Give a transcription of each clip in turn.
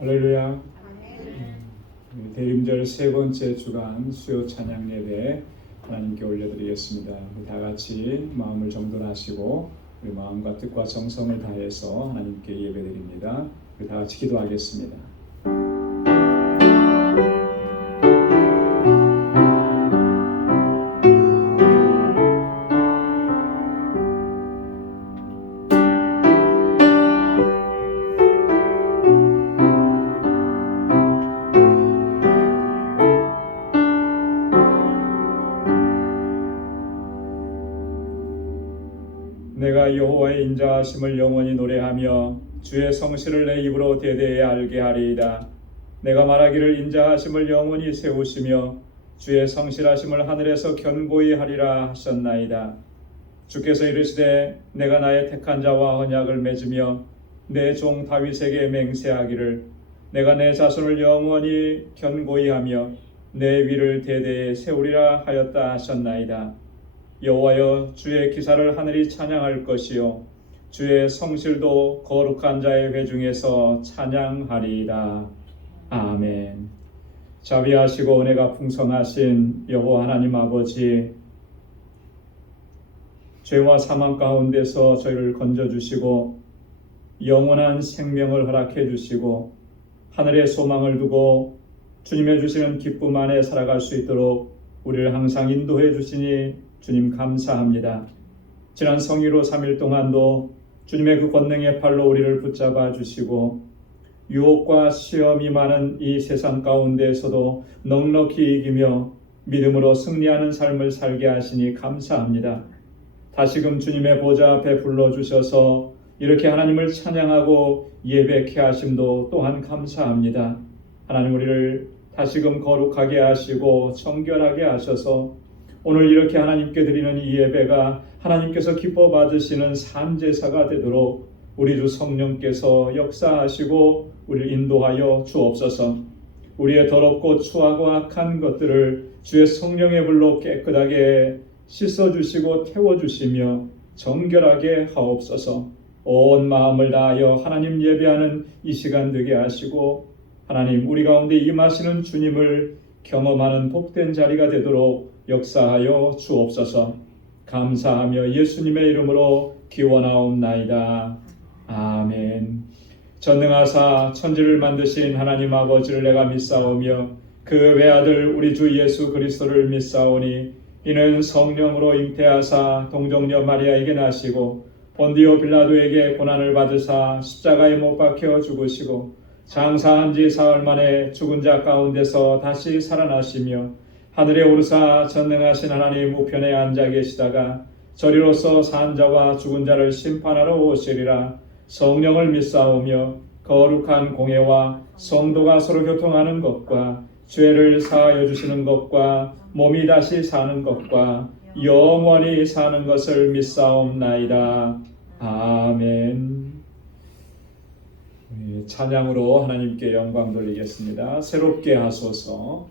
할렐루야. 대림절 세 번째 주간 수요 찬양 예배 하나님께 올려드리겠습니다. 우리 다 같이 마음을 정돈하시고 우리 마음과 뜻과 정성을 다해서 하나님께 예배드립니다. 우리 다 같이 기도하겠습니다. 내가 여호와의 인자하심을 영원히 노래하며 주의 성실을 내 입으로 대대에 알게 하리이다. 내가 말하기를 인자하심을 영원히 세우시며 주의 성실하심을 하늘에서 견고히 하리라 하셨나이다. 주께서 이르시되 내가 나의 택한 자와 언약을 맺으며 내 종 다윗에게 맹세하기를 내가 내 자손을 영원히 견고히 하며 내 위를 대대에 세우리라 하였다 하셨나이다. 여호와여, 주의 기사를 하늘이 찬양할 것이요 주의 성실도 거룩한 자의 회중에서 찬양하리이다. 아멘. 자비하시고 은혜가 풍성하신 여호와 하나님 아버지, 죄와 사망 가운데서 저희를 건져주시고 영원한 생명을 허락해 주시고 하늘의 소망을 두고 주님의 주시는 기쁨 안에 살아갈 수 있도록 우리를 항상 인도해 주시니 주님 감사합니다. 지난 성일호 3일 동안도 주님의 그 권능의 팔로 우리를 붙잡아 주시고 유혹과 시험이 많은 이 세상 가운데에서도 넉넉히 이기며 믿음으로 승리하는 삶을 살게 하시니 감사합니다. 다시금 주님의 보좌 앞에 불러주셔서 이렇게 하나님을 찬양하고 예배케 하심도 또한 감사합니다. 하나님, 우리를 다시금 거룩하게 하시고 정결하게 하셔서 오늘 이렇게 하나님께 드리는 이 예배가 하나님께서 기뻐 받으시는 산제사가 되도록 우리 주 성령께서 역사하시고 우리를 인도하여 주옵소서. 우리의 더럽고 추하고 악한 것들을 주의 성령의 불로 깨끗하게 씻어주시고 태워주시며 정결하게 하옵소서. 온 마음을 다하여 하나님 예배하는 이 시간 되게 하시고 하나님, 우리 가운데 임하시는 주님을 경험하는 복된 자리가 되도록 역사하여 주옵소서. 감사하며 예수님의 이름으로 기원하옵나이다. 아멘. 전능하사 천지를 만드신 하나님 아버지를 내가 믿사오며 그 외아들 우리 주 예수 그리스도를 믿사오니 이는 성령으로 잉태하사 동정녀 마리아에게 나시고 본디오 빌라도에게 고난을 받으사 십자가에 못 박혀 죽으시고 장사한 지 사흘 만에 죽은 자 가운데서 다시 살아나시며 하늘에 오르사 전능하신 하나님 우편에 앉아 계시다가 저리로서 산 자와 죽은 자를 심판하러 오시리라. 성령을 믿사오며 거룩한 공예와 성도가 서로 교통하는 것과 죄를 사하여 주시는 것과 몸이 다시 사는 것과 영원히 사는 것을 믿사옵나이다. 아멘. 찬양으로 하나님께 영광 돌리겠습니다. 새롭게 하소서.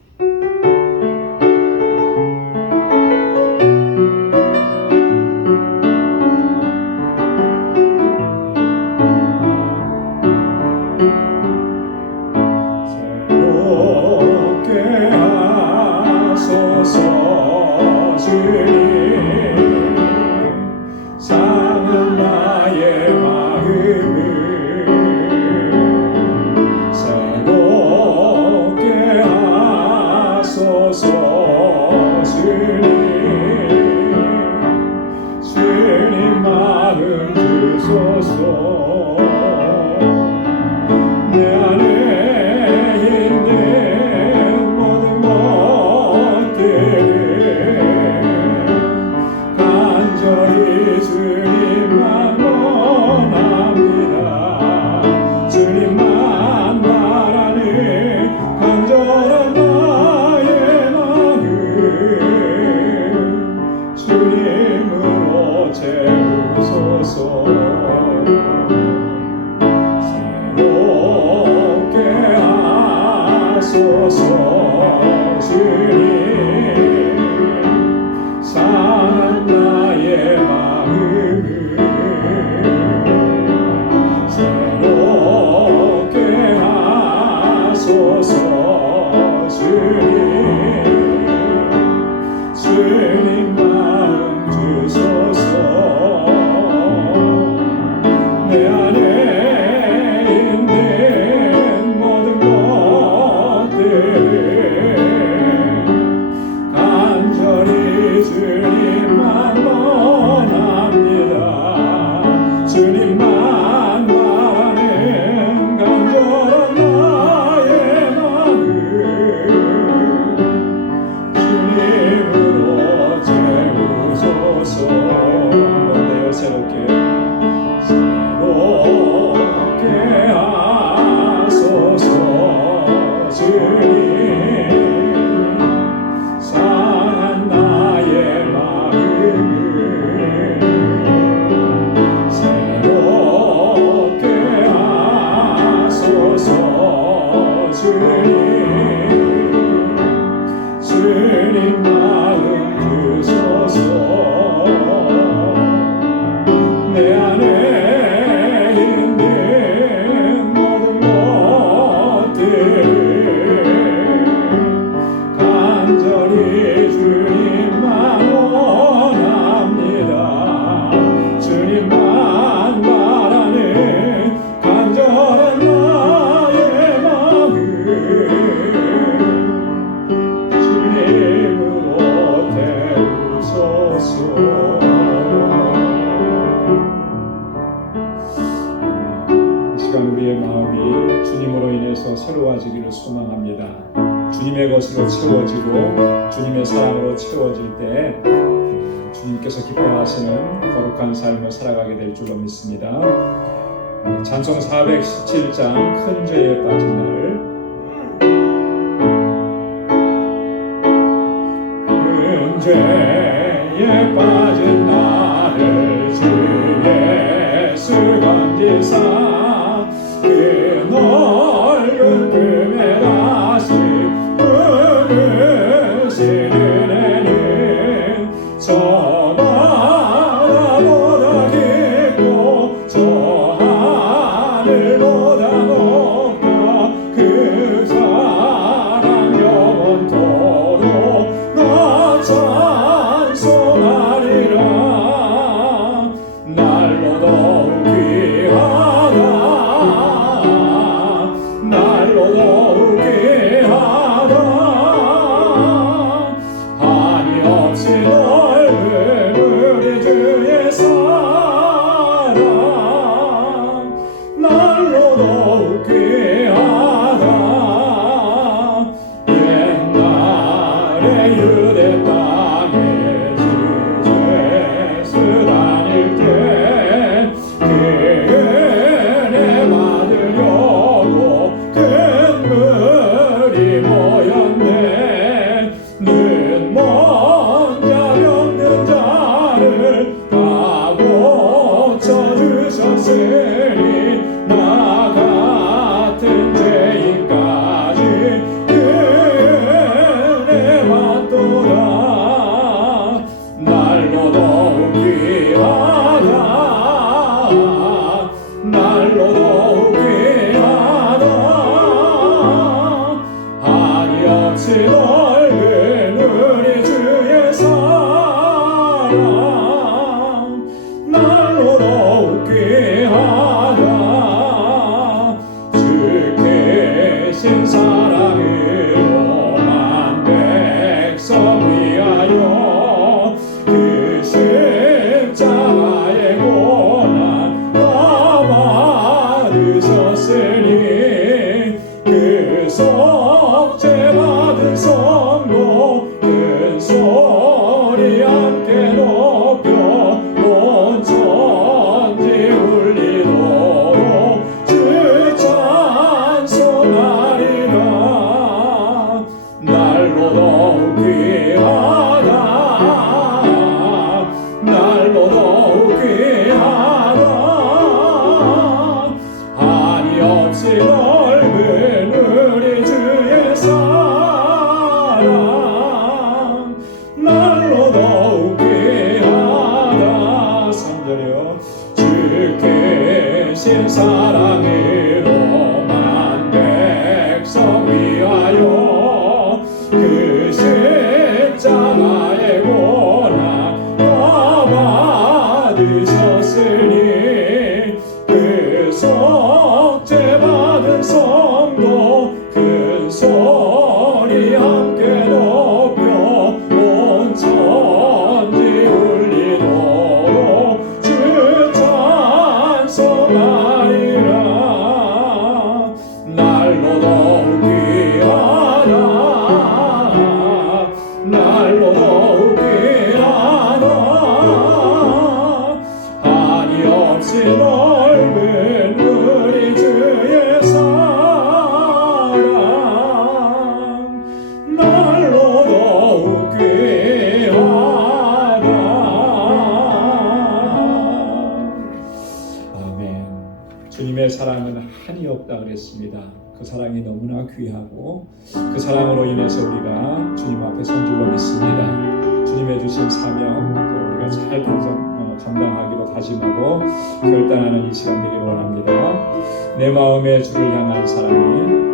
새로워지기를 소망합니다. 주님의 것으로 채워지고 주님의 사랑으로 채워질 때 주님께서 기뻐하시는 거룩한 삶을 살아가게 될 줄로 믿습니다. 찬송 417장 큰 죄에 빠진 날. 큰 죄에 빠진 나를 주 예수 건지사 그 넓은 품에 다시 부르시는 애는 저 바다보다 깊고 저 하늘보다 높다 그 사랑 영원토록 나 찬송하리라. 날로 더욱 귀하다 날로 더욱 귀하다 한이 없이 넓은 우리 주의 사랑 날로 더욱 귀하다. 옛날에 유대 땅에 주 예수 다닐 때 그 은혜 받으려고 큰 물이 모였네. 눈먼 자 병든 자를 다 고쳐주셨으니 나 같은 죄인까지 그 은혜 받도다. 날로 더욱 귀하다 날로 더욱 귀하다 한이 없이 넓은 우리 주의 사랑 날로 더욱 귀하다. 주께신 사랑으로 만 백성 위하여 그 십자가의 고난 다 받으셨으니 그 속죄 받은 성도 큰 소리 함께 높여 온 천지 울리도록 주 찬송하리라. 날로 더욱 귀하다 날로 더욱 귀하다 한이 없이 넓은 우리 주의 사랑 날로 더욱 귀하다. 3절이요. 주께신 사랑으로 만 백성 위하여 그 십자가의 고난 다 받으셨으니 그 속죄 받은 성도 큰 소리 함께 높여 온 천지 울리도록 주 찬송하리라. 날로 더욱 귀하다 날로 더욱 귀하다 한이 없이 넓은 우리 주의 사랑 날로 더욱 귀하다. 아멘. 주님의 사랑은 한이 없다 그랬습니다. 그 사랑이 너무나 귀하고 그 사랑으로 인해서 우리가 주님 앞에 선 줄로 믿습니다. 주님의 주신 사명 또 우리가 잘 감당하기로 다짐하고 결단하는 이 시간 되기를 원합니다. 내 마음에 주를 향한 사랑이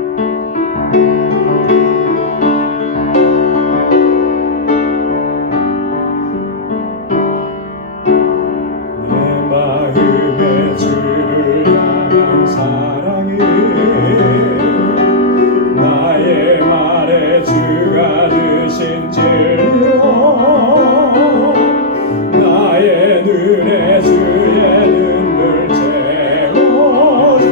주의 눈물 채워주소서.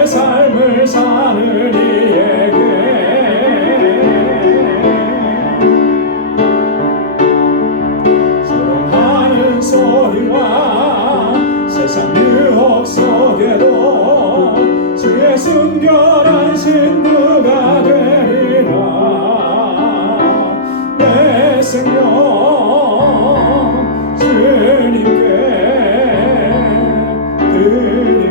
주님의 삶을 사는 이에게 조롱하는 소리와 세상 유혹 속에도 주의 순결한 신부가 되리라. 내 생명 주님께 드리리.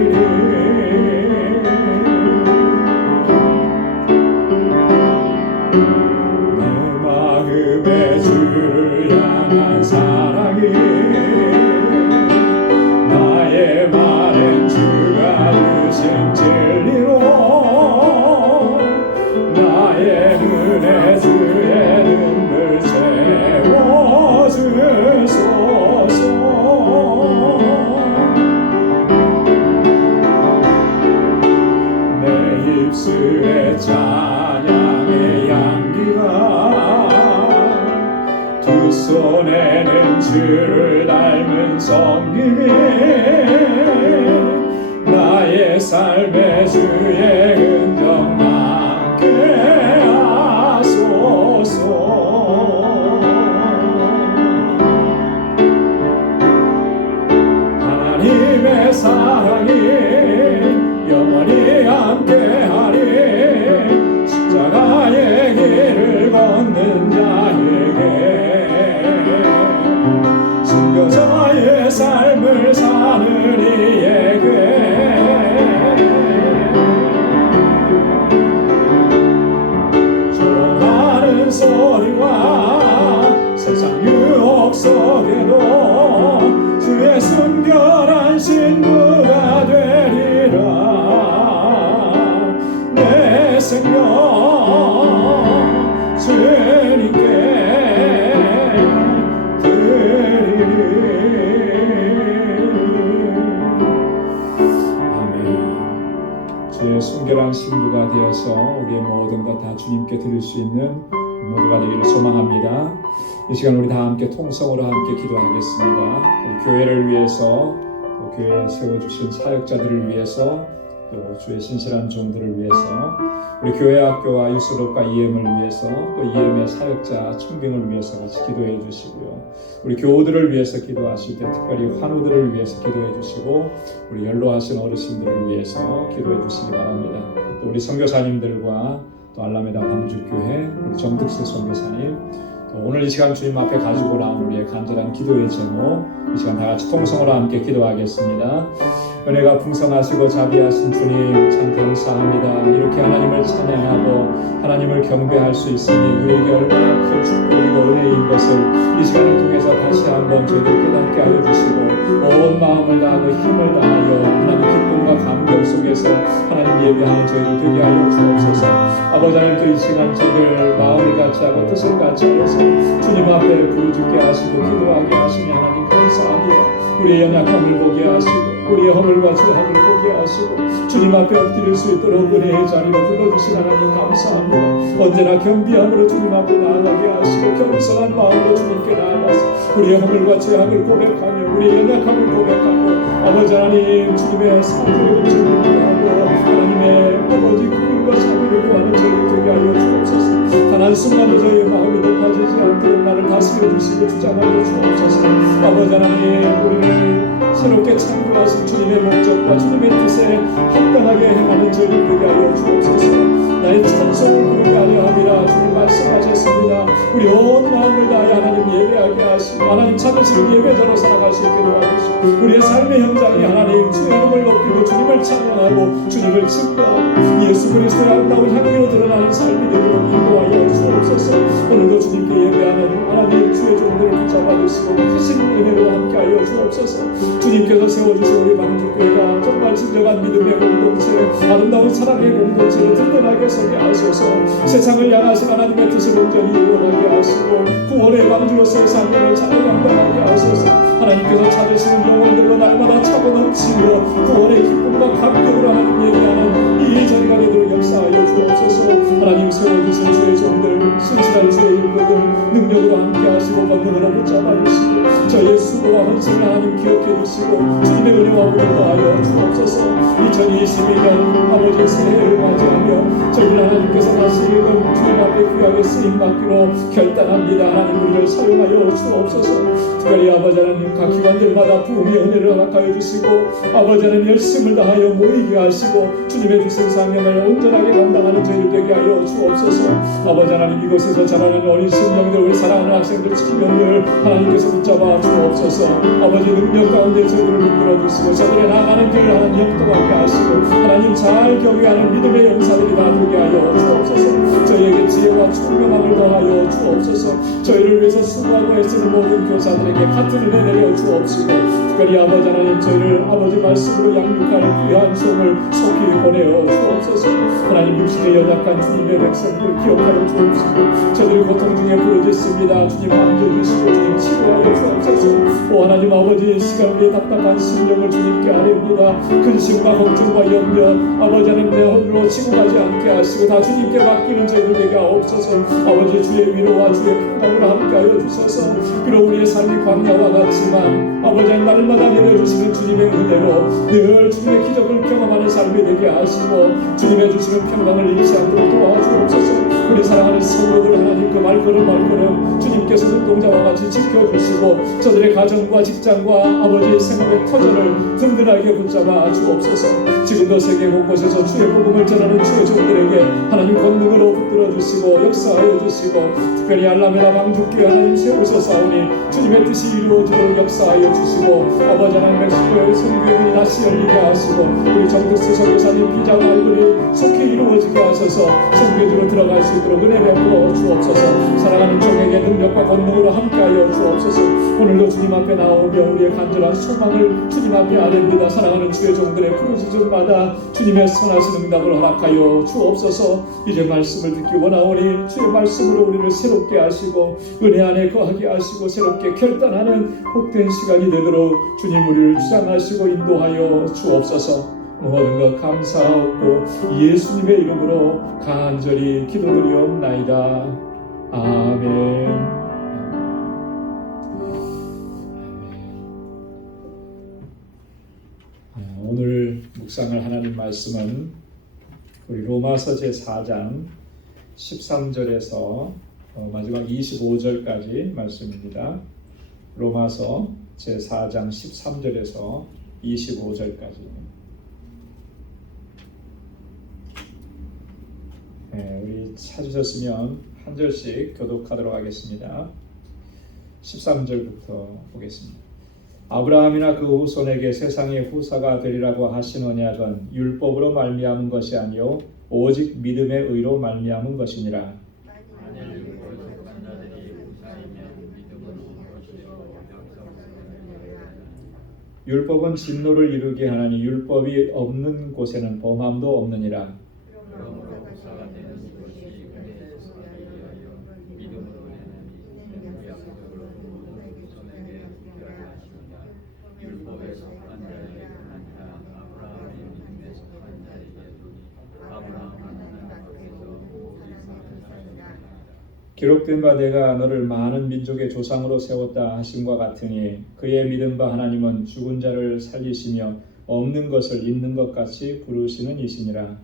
내 마음에 주를 향한 사랑이 나의 말엔 주가 주신 진리로 나의 눈에 주의 눈을 채워주소서. 내 입술에 찬양의 향기가 두 손에는 주를 닮은 성김이 나의 삶에 주의 흔적 남게 하소서. 하나님의 사랑이 영원히 함께하리. 십자가의 길을 걷는 자에게 순교자의 삶을 사는 이에게 조롱하는 소리와 세상 유혹 속에도 주의 순결한 신부가 되리라. 내 생명 주님께 드리리. 아멘. 주의 순결한 신부가 되어서 우리의 모든 것 다 주님께 드릴 수 있는 모두가 되기를 소망합니다. 이 시간 우리 다 함께 통성으로 함께 기도하겠습니다. 우리 교회를 위해서, 또 교회에 세워주신 사역자들을 위해서, 또 주의 신실한 종들을 위해서, 우리 교회 학교와 유스롭과 EM을 위해서, 또 EM의 사역자 청빙을 위해서 같이 기도해 주시고요. 우리 교우들을 위해서 기도하실 때 특별히 환우들을 위해서 기도해 주시고, 우리 연로하신 어르신들을 위해서 기도해 주시기 바랍니다. 또 우리 선교사님들과 또 알라메다 광주교회 우리 정득수 선교사님, 또 오늘 이 시간 주님 앞에 가지고 나온 우리의 간절한 기도의 제목, 이 시간 다 같이 통성으로 함께 기도하겠습니다. 은혜가 풍성하시고 자비하신 주님 참 감사합니다. 이렇게 하나님을 찬양하고 하나님을 경배할 수 있으니 우리에게 얼마나 큰 축복이고 은혜인 것을 이 시간을 통해서 다시 한번 저희들 깨닫게 하여 주시고, 온 마음을 다하고 힘을 다하여 하나님 기쁨과 감격 속에서 하나님 예배하는 저희들 되게 하여 주옵소서. 아버지 하나님, 또 이 시간 저희들 마음을 같이 하고 뜻을 같이 하여서 주님 앞에 부르짖게 하시고 기도하게 하시니 하나님 감사합니다. 우리의 연약함을 보게 하시고 우리의 허물과 죄악을 보게 하시고 주님 앞에 엎드릴 수 있도록 은혜의 자리로 불러주신 하나님 감사합니다. 언제나 겸비함으로 주님 앞에 나아가게 하시고 겸손한 마음으로 주님께 나아가서 우리의 허물과 죄악을 고백하며 우리의 연약함을 고백하고 아버지 하나님 주님의 사랑을 주님하고 하나님의 아버지 그일과 자비를 구하는 저희를 되게 하여 주옵소서. 단 한순간도 저희의 마음이 높아지지 않도록 나를 다스려 주시고 주장하여 주옵소서. 아버지 하나님, 우리를 새롭게 창조하신 주님의 목적과 주님의 뜻에 합당하게 행하는 저희를 되게 하여 주옵소서. 나의 찬송을 부르게 하려 함이라 주님 말씀하셨습니다. 우리 온 마음을 다해 하나님 예배하게 하시고 하나님 찾으시는 예배자로 살아갈 수 있게 도와주시고 우리의 삶의 현장이 하나님 주의 이름을 높이고 주님을 찬양하고 주님을 증거하고 예수 그리스도의 아름다운 향기로 드러나는 삶이 되도록 인도하여 주옵소서. 오늘도 주님께 예배하는 하나님 주의 종들을 붙잡아 주시고 크신 은혜로 함께하여 주옵소서. 주님께서 세워주신 우리 광주교회가 정말 진정한 믿음의 공동체, 아름다운 사랑의 공동체로 든든하게 서게 하셔서 세상을 향하신 하나님의 뜻을 온전히 이루어가게 하시고 구원의 광주로서의 사명을 잘 감당하게 하셔서 하나님께서 찾으시는 영혼들로 날마다 차고 넘치며 구원의 기쁨과 감격으로 하나님 예배하는 이 자리가 되도록 역사하여 주옵소서. 하나님 세워주신 주의 종들, 신실한 주의 일꾼들 능력으로 함께 하시고 권능으로 붙잡아 주시고 저희의 수고와 헌신을 하나님 기억해 주시고 주님의 은혜와 복을 더하여 주옵소서. 2022년 아버지 새해를 맞이하며 저희를 하나님께서 다시금 주님 앞에 귀하게 쓰임받기로 결단합니다. 하나님 우리를 사용하여 주옵소서. 특별히 아버지 하나님 각 기관들마다 부흥의 은혜를 허락하여 주시고 아버지 하나님 열심을 다하여 모이게 하시고 주님의 주신 사명을 온전하게 감당하는 저희들 되게 하여 주옵소서. 아버지 하나님 이곳에서 자라는 어린 심령들 사랑하는 학생들 청년들 하나님께서 붙잡아 주옵소서. 아버지 능력 가운데 저희들을 이끌어 주시고 저들의 나가는 길을 하나님 형통하게 하시고 하나님 잘 경외하는 믿음의 용사들이 다 되게 하여 주옵소서. 저희에게 지혜와 총명함을 더하여 주옵소서. 저희를 위해서 수고하고 애쓰는 모든 교사들에게 같은 은혜 내려 주옵시고 특별히 아버지 하나님 저희를 아버지 말씀으로 양육할 귀한 소을 속히 보내어 주옵소서. 하나님 육신에 연약한 주님의 백성들 기억하여 주옵시고 저들이 고통 중에 부르짖습니다. 주님 만져주시고 주님 치료하여 주옵소서. 오 하나님 아버지 이 시간 우리의 답답한 심령을 주님께 아뢰옵니다. 근심과 걱정과 염려 아버지 하나님 내 홀로 치고 가지 않게 하시고 다 주님께 맡기는 저희들 되게 하옵소서. 아버지 주의 위로와 주의 평강으로 함께하여 주셔서 비록 우리의 삶이 광야와 같지만 아버지 하나님 날마다 내려주시는 주님의 은혜로 늘 주님의 기적을 경험하는 삶이 되게 하시고 주님의 주시는 평강을 잃지 않도록 도와주옵소서. 우리 사랑하는 성도들 하나님 그 말걸음 주님께서 눈동자와 같이 지켜주시고 저들의 가정과 직장과 아버지의 생업의 터전을 든든하게 붙잡아 주옵소서. 지금도 세계 곳곳에서 주의 복음을 전하는 주의 종들에게 하나님 권능으로 붙들어 주시고 역사하여 주시고 특별히 알라메다 왕족교회 하나님 세우셔사오니 주님의 뜻이 이루어지도록 역사하여 주시고 아버지 하나님 멕시코의 선교의 문이 다시 열리게 하시고 우리 정득스 선교사님 비자 발급이 속히 이루어지게 하셔서 선교지로 들어갈 수 있도록 은혜 베풀어 주옵소서. 사랑하는 종에게 능력과 권능으로 함께하여 주옵소서. 오늘도 주님 앞에 나오며 우리의 간절한 소망을 주님 앞에 아뢰니다. 사랑하는 주의 종들의 부르짖음마다 주님의 선하신 응답을 허락하여 주옵소서. 이제 말씀을 듣기 원하오니 주의 말씀으로 우리를 새롭게 하시고 은혜 안에 거하게 하시고 새롭게 결단하는 복된 시간이 되도록 주님 우리를 주장하시고 인도하여 주옵소서. 모든 것 감사하고 예수님의 이름으로 간절히 기도드리옵나이다. 아멘. 오늘 묵상할 하나님 말씀은 우리 로마서 제4장 13절에서 마지막 25절까지 말씀입니다. 로마서 제4장 13절에서 25절까지. 우리 찾으셨으면 한 절씩 교독하도록 하겠습니다. 13절부터 보겠습니다. 아브라함이나 그 후손에게 세상의 후사가 되리라고 하신 언약은 율법으로 말미암은 것이 아니요 오직 믿음의 의로 말미암은 것이니라. 율법은 진노를 이루게 하나니 율법이 없는 곳에는 범함도 없느니라. 기록된 바 내가 너를 많은 민족의 조상으로 세웠다 하심과 같으니 그의 믿은 바 하나님은 죽은 자를 살리시며 없는 것을 있는 것 같이 부르시는 이시니라.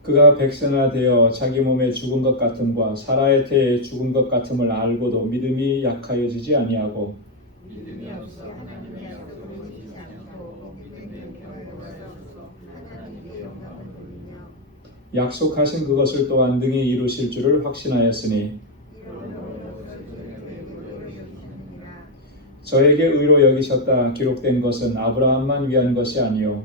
그가 백성화되어 자기 몸에 죽은 것 같음과 사라의 태에 죽은 것 같음을 알고도 믿음이 약하여지지 아니하고 약속하신 그것을 또한 능히 이루실 줄을 확신하였으니 저에게 의로 여기셨다 기록된 것은 아브라함만 위한 것이 아니요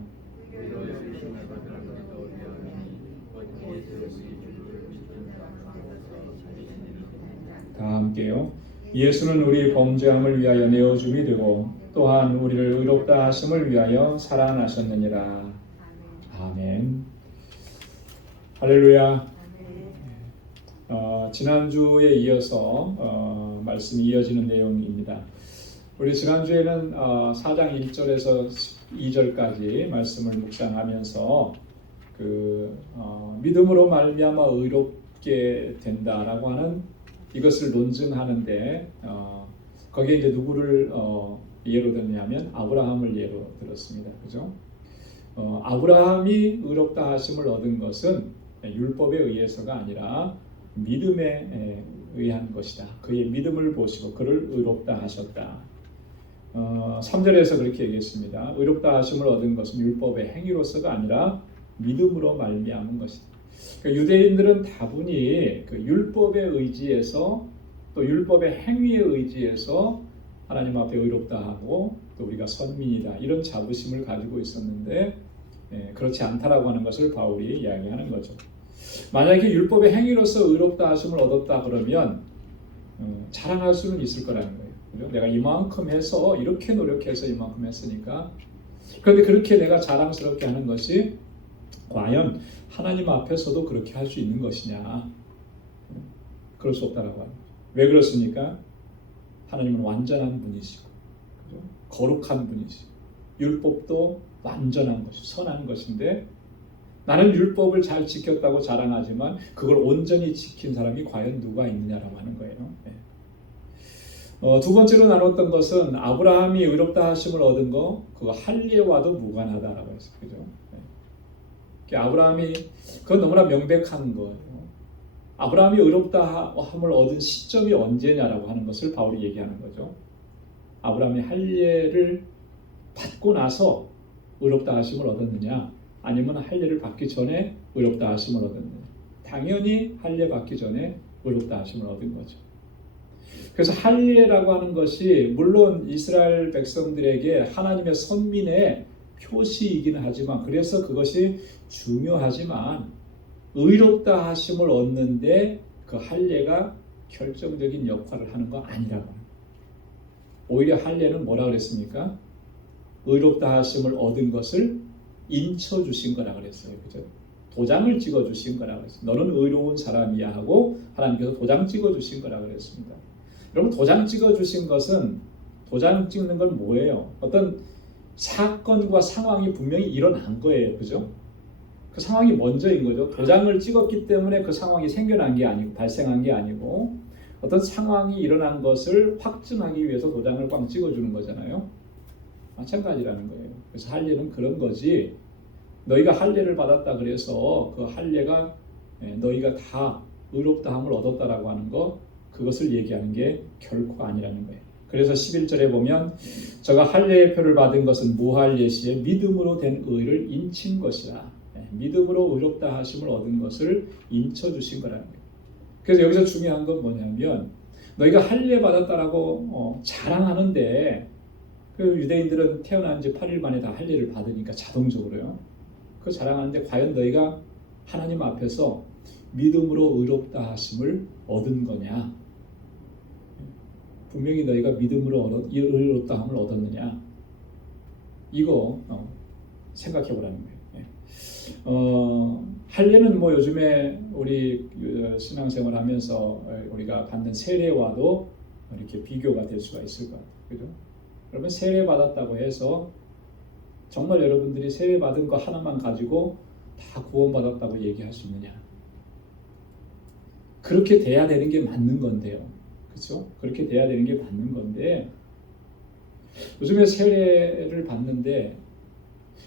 다 함께요. 예수는 우리 범죄함을 위하여 내어줌이 되고 또한 우리를 의롭다 하심을 위하여 살아나셨느니라. 아멘. 할렐루야. 지난주에 이어서 말씀이 이어지는 내용입니다. 우리 지난주에는 4장 1절에서 2절까지 말씀을 묵상하면서 믿음으로 말미암아 의롭게 된다라고 하는 이것을 논증하는데 거기에 이제 누구를 예로 들냐면 아브라함을 예로 들었습니다. 그죠? 아브라함이 의롭다 하심을 얻은 것은 율법에 의해서가 아니라 믿음에 의한 것이다. 그의 믿음을 보시고 그를 의롭다 하셨다. 3절에서 그렇게 얘기했습니다. 의롭다 하심을 얻은 것은 율법의 행위로서가 아니라 믿음으로 말미암은 것이다. 그러니까 유대인들은 다분히 그 율법의 의지에서 또 율법의 행위에 의지해서 하나님 앞에 의롭다 하고 또 우리가 선민이다 이런 자부심을 가지고 있었는데 그렇지 않다라고 하는 것을 바울이 이야기하는 거죠. 만약에 율법의 행위로서 의롭다 하심을 얻었다 그러면 자랑할 수는 있을 거라는 거예요. 그죠? 내가 이만큼 해서 이렇게 노력해서 이만큼 했으니까. 그런데 그렇게 내가 자랑스럽게 하는 것이 과연 하나님 앞에서도 그렇게 할 수 있는 것이냐? 그럴 수 없다라고 합니다. 왜 그렇습니까? 하나님은 완전한 분이시고 그죠? 거룩한 분이시고 율법도 완전한 것이 선한 것인데 나는 율법을 잘 지켰다고 자랑하지만 그걸 온전히 지킨 사람이 과연 누가 있느냐라고 하는 거예요. 두 번째로 나눴던 것은 아브라함이 의롭다 하심을 얻은 거 그거 할례와도 무관하다라고 했어요. 그죠? 아브라함이 그건 너무나 명백한 거예요. 아브라함이 의롭다 함을 얻은 시점이 언제냐라고 하는 것을 바울이 얘기하는 거죠. 아브라함이 할례를 받고 나서 의롭다 하심을 얻었느냐 아니면 할례를 받기 전에 의롭다 하심을 얻었느냐. 당연히 할례 받기 전에 의롭다 하심을 얻은 거죠. 그래서 할례라고 하는 것이 물론 이스라엘 백성들에게 하나님의 선민의 표시이기는 하지만 그래서 그것이 중요하지만 의롭다 하심을 얻는데 그 할례가 결정적인 역할을 하는 거 아니라고 합니다. 오히려 할례는 뭐라 그랬습니까? 의롭다 하심을 얻은 것을 인쳐 주신 거라 그랬어요. 그죠? 도장을 찍어 주신 거라 그랬어요. 너는 의로운 사람이야 하고 하나님께서 도장 찍어 주신 거라 그랬습니다. 여러분 도장 찍어 주신 것은 도장 찍는 건 뭐예요? 어떤 사건과 상황이 분명히 일어난 거예요. 그죠? 그 상황이 먼저인 거죠. 도장을 찍었기 때문에 그 상황이 생겨난 게 아니고 발생한 게 아니고 어떤 상황이 일어난 것을 확증하기 위해서 도장을 꽝 찍어주는 거잖아요. 마찬가지라는 거예요. 그래서 할례는 그런 거지. 너희가 할례를 받았다 그래서 그 할례가 너희가 다 의롭다함을 얻었다라고 하는 거 그것을 얘기하는 게 결코 아니라는 거예요. 그래서 11절에 보면 저가 할례의 표를 받은 것은 무할 예시에 믿음으로 된 의를 인친 것이라. 믿음으로 의롭다 하심을 얻은 것을 인쳐 주신 거라는 거예요. 그래서 여기서 중요한 건 뭐냐면 너희가 할례 받았다라고 자랑하는데 그 유대인들은 태어난 지 8일 만에 다 할례를 받으니까 자동적으로요. 그 자랑하는데 과연 너희가 하나님 앞에서 믿음으로 의롭다 하심을 얻은 거냐? 분명히 너희가 믿음으로 의롭다 함을 얻었느냐? 이거 생각해 보라는 거예요. 할례는 뭐 요즘에 우리 신앙생활 하면서 우리가 받는 세례와도 이렇게 비교가 될 수가 있을 것 같아요. 그죠? 그러면 세례 받았다고 해서 정말 여러분들이 세례 받은 거 하나만 가지고 다 구원받았다고 얘기할 수 있느냐? 그렇게 돼야 되는 게 맞는 건데요. 그렇죠? 그렇게 돼야 되는 게 맞는 건데 요즘에 세례를 받는데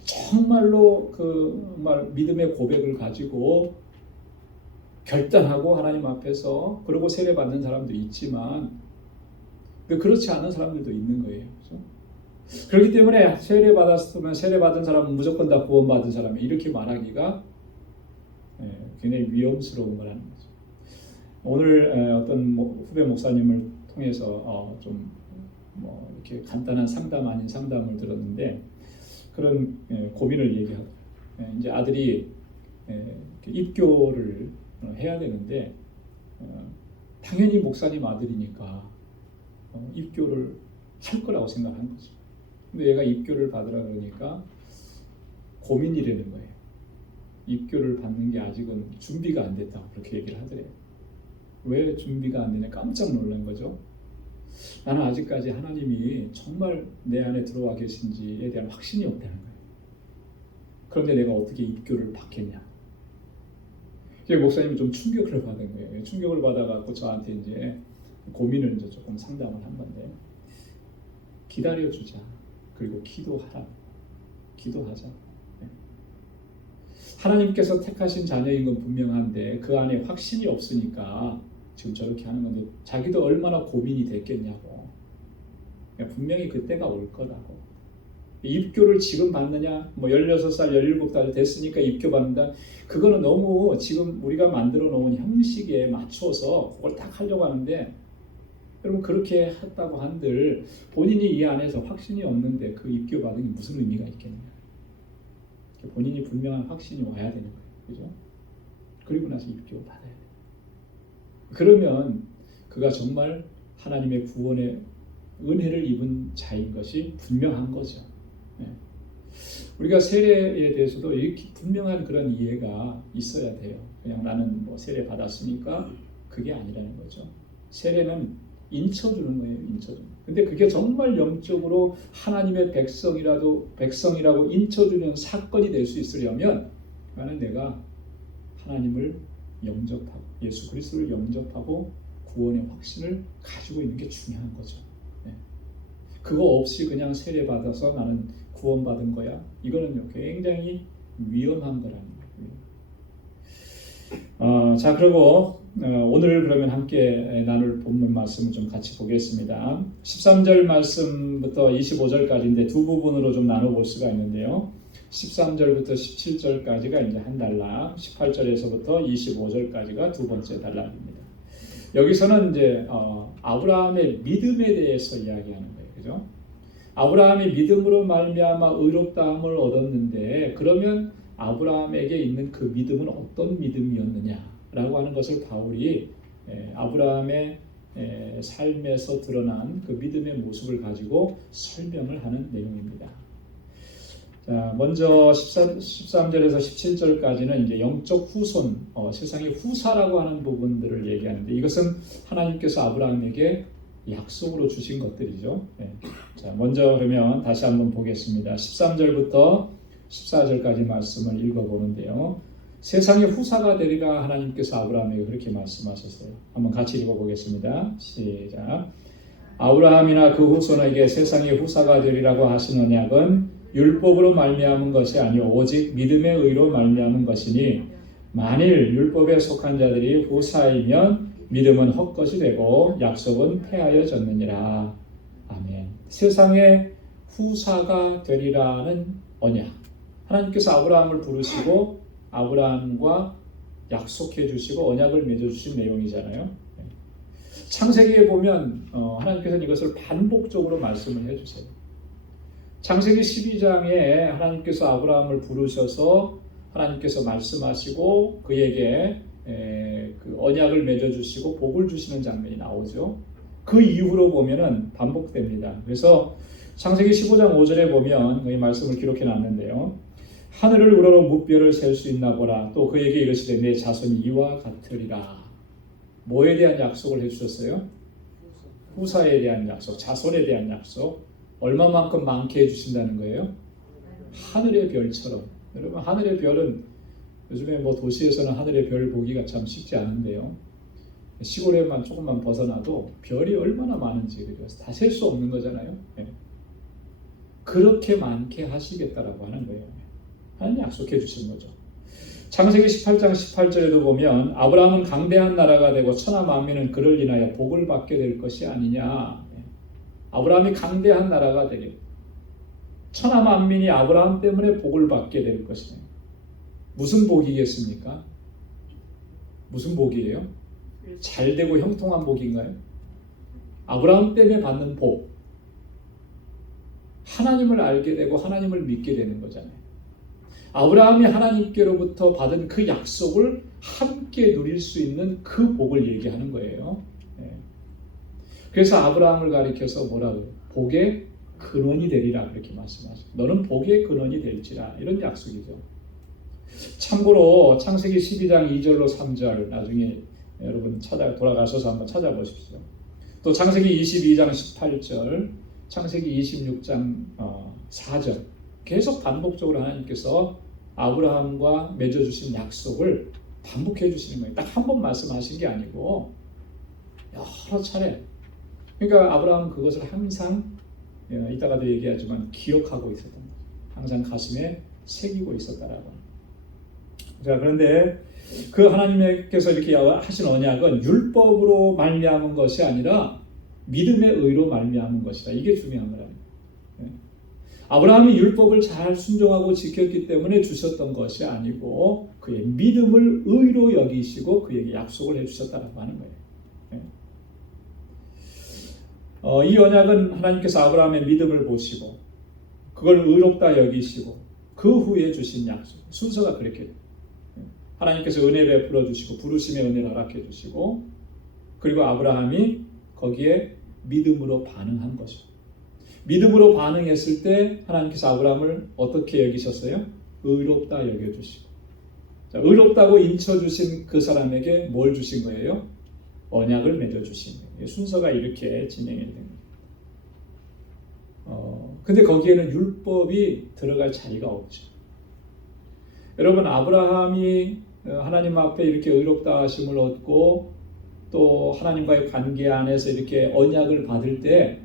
정말로 말 믿음의 고백을 가지고 결단하고 하나님 앞에서 그러고 세례 받는 사람도 있지만 그렇지 않은 사람들도 있는 거예요. 그렇죠? 그렇기 때문에 세례 받았으면 세례 받은 사람은 무조건 다 구원받은 사람이 이렇게 말하기가 굉장히 위험스러운 거라는 거죠. 오늘 어떤 후배 목사님을 통해서 좀 이렇게 간단한 상담 아닌 상담을 들었는데 그런 고민을 얘기하더라고요. 이제 아들이 입교를 해야 되는데 당연히 목사님 아들이니까 입교를 할 거라고 생각하는 거죠. 근데 얘가 입교를 받으라 그러니까 고민이라는 거예요. 입교를 받는 게 아직은 준비가 안 됐다고 그렇게 얘기를 하더래요. 왜 준비가 안 되냐 깜짝 놀란 거죠. 나는 아직까지 하나님이 정말 내 안에 들어와 계신지에 대한 확신이 없다는 거예요. 그런데 내가 어떻게 입교를 받겠냐? 목사님이 좀 충격을 받은 거예요. 충격을 받아갖고 저한테 이제 고민을 이제 조금 상담을 한 건데, 기다려주자. 그리고 기도하라. 기도하자. 하나님께서 택하신 자녀인 건 분명한데 그 안에 확신이 없으니까 지금 저렇게 하는 건데, 자기도 얼마나 고민이 됐겠냐고. 분명히 그때가 올 거라고. 입교를 지금 받느냐, 16살, 17살 됐으니까 입교 받는다. 그거는 너무 지금 우리가 만들어 놓은 형식에 맞춰서 그걸 딱 하려고 하는데, 여러분 그렇게 했다고 한들 본인이 이 안에서 확신이 없는데 그 입교 받은 게 무슨 의미가 있겠냐. 본인이 분명한 확신이 와야 되는 거예요. 그죠? 그리고 나서 입교 받아야 돼요. 그러면 그가 정말 하나님의 구원의 은혜를 입은 자인 것이 분명한 거죠. 우리가 세례에 대해서도 이렇게 분명한 그런 이해가 있어야 돼요. 그냥 나는 세례 받았으니까 그게 아니라는 거죠. 세례는 인쳐주는 거예요. 인쳐주는. 근데 그게 정말 영적으로 하나님의 백성이라고 인쳐주는 사건이 될 수 있으려면, 나는 내가 하나님을 영접하고 예수 그리스도를 영접하고 구원의 확신을 가지고 있는 게 중요한 거죠. 그거 없이 그냥 세례 받아서 나는 구원받은 거야, 이거는 굉장히 위험한 거라는 거예요. 자, 그리고 오늘 그러면 함께 나눌 본문 말씀을 좀 같이 보겠습니다. 13절 말씀부터 25절까지인데 두 부분으로 좀 나눠볼 수가 있는데요. 13절부터 17절까지가 이제 한 단락, 18절에서부터 25절까지가 두 번째 단락입니다. 여기서는 이제 아브라함의 믿음에 대해서 이야기하는 거예요. 그죠? 아브라함이 믿음으로 말미암아 의롭다함을 얻었는데, 그러면 아브라함에게 있는 그 믿음은 어떤 믿음이었느냐라고 하는 것을 바울이 아브라함의 삶에서 드러난 그 믿음의 모습을 가지고 설명을 하는 내용입니다. 자, 먼저 13절에서 17절까지는 이제 영적 후손, 세상의 후사라고 하는 부분들을 얘기하는데, 이것은 하나님께서 아브라함에게 약속으로 주신 것들이죠. 자, 먼저 그러면 다시 한번 보겠습니다. 13절부터 14절까지 말씀을 읽어보는데요. 세상의 후사가 되리라 하나님께서 아브라함에게 그렇게 말씀하셨어요. 한번 같이 읽어보겠습니다. 시작. 아브라함이나 그 후손에게 세상의 후사가 되리라고 하신 언약은 율법으로 말미암은 것이 아니요 오직 믿음의 의로 말미암은 것이니, 만일 율법에 속한 자들이 후사이면 믿음은 헛것이 되고 약속은 폐하여졌느니라. 아멘. 세상의 후사가 되리라는 언약, 하나님께서 아브라함을 부르시고 아브라함과 약속해 주시고 언약을 맺어 주신 내용이잖아요. 창세기에 보면 하나님께서는 이것을 반복적으로 말씀을 해주세요. 창세기 12장에 하나님께서 아브라함을 부르셔서 하나님께서 말씀하시고 그에게 그 언약을 맺어주시고 복을 주시는 장면이 나오죠. 그 이후로 보면은 반복됩니다. 그래서 창세기 15장 5절에 보면 이 말씀을 기록해 놨는데요. 하늘을 우러러 무뼈를 셀 수 있나 보라. 또 그에게 이르시되 내 자손이 이와 같으리라. 뭐에 대한 약속을 해주셨어요? 후사에 대한 약속, 자손에 대한 약속. 얼마만큼 많게 해주신다는 거예요? 하늘의 별처럼. 여러분, 하늘의 별은 요즘에 도시에서는 하늘의 별 보기가 참 쉽지 않은데요. 시골에만 조금만 벗어나도 별이 얼마나 많은지 다 셀 수 없는 거잖아요. 그렇게 많게 하시겠다라고 하는 거예요. 하나님 약속해 주신 거죠. 창세기 18장 18절에도 보면 아브라함은 강대한 나라가 되고 천하 만민은 그를 인하여 복을 받게 될 것이 아니냐. 아브라함이 강대한 나라가 되게, 천하 만민이 아브라함 때문에 복을 받게 될 것이네. 무슨 복이겠습니까? 무슨 복이에요? 잘되고 형통한 복인가요? 아브라함 때문에 받는 복. 하나님을 알게 되고 하나님을 믿게 되는 거잖아요. 아브라함이 하나님께로부터 받은 그 약속을 함께 누릴 수 있는 그 복을 얘기하는 거예요. 그래서 아브라함을 가리켜서 뭐라고요? 복의 근원이 되리라 그렇게 말씀하시고, 너는 복의 근원이 될지라, 이런 약속이죠. 참고로 창세기 12장 2절로 3절 나중에 여러분 돌아가셔서 한번 찾아보십시오. 또 창세기 22장 18절, 창세기 26장 4절 계속 반복적으로 하나님께서 아브라함과 맺어주신 약속을 반복해 주시는 거예요. 딱 한 번 말씀하신 게 아니고 여러 차례. 그러니까 아브라함은 그것을 항상 이따가도 얘기하지만 기억하고 있었던 거예요. 항상 가슴에 새기고 있었다라고. 자, 그런데 그 하나님께서 이렇게 하신 언약은 율법으로 말미암은 것이 아니라 믿음의 의로 말미암은 것이다. 이게 중요한 거라는 거예요. 아브라함이 율법을 잘 순종하고 지켰기 때문에 주셨던 것이 아니고 그의 믿음을 의로 여기시고 그에게 약속을 해주셨다라고 하는 거예요. 이 언약은 하나님께서 아브라함의 믿음을 보시고 그걸 의롭다 여기시고 그 후에 주신 약속, 순서가 그렇게 돼요. 하나님께서 은혜 베풀어 주시고 부르심의 은혜를 허락해 주시고 그리고 아브라함이 거기에 믿음으로 반응한 것이죠. 믿음으로 반응했을 때 하나님께서 아브라함을 어떻게 여기셨어요? 의롭다 여겨주시고, 자, 의롭다고 인쳐주신 그 사람에게 뭘 주신 거예요? 언약을 맺어주신 거예요. 순서가 이렇게 진행이 된 거예요. 근데 거기에는 율법이 들어갈 자리가 없죠. 여러분, 아브라함이 하나님 앞에 이렇게 의롭다 하심을 얻고 또 하나님과의 관계 안에서 이렇게 언약을 받을 때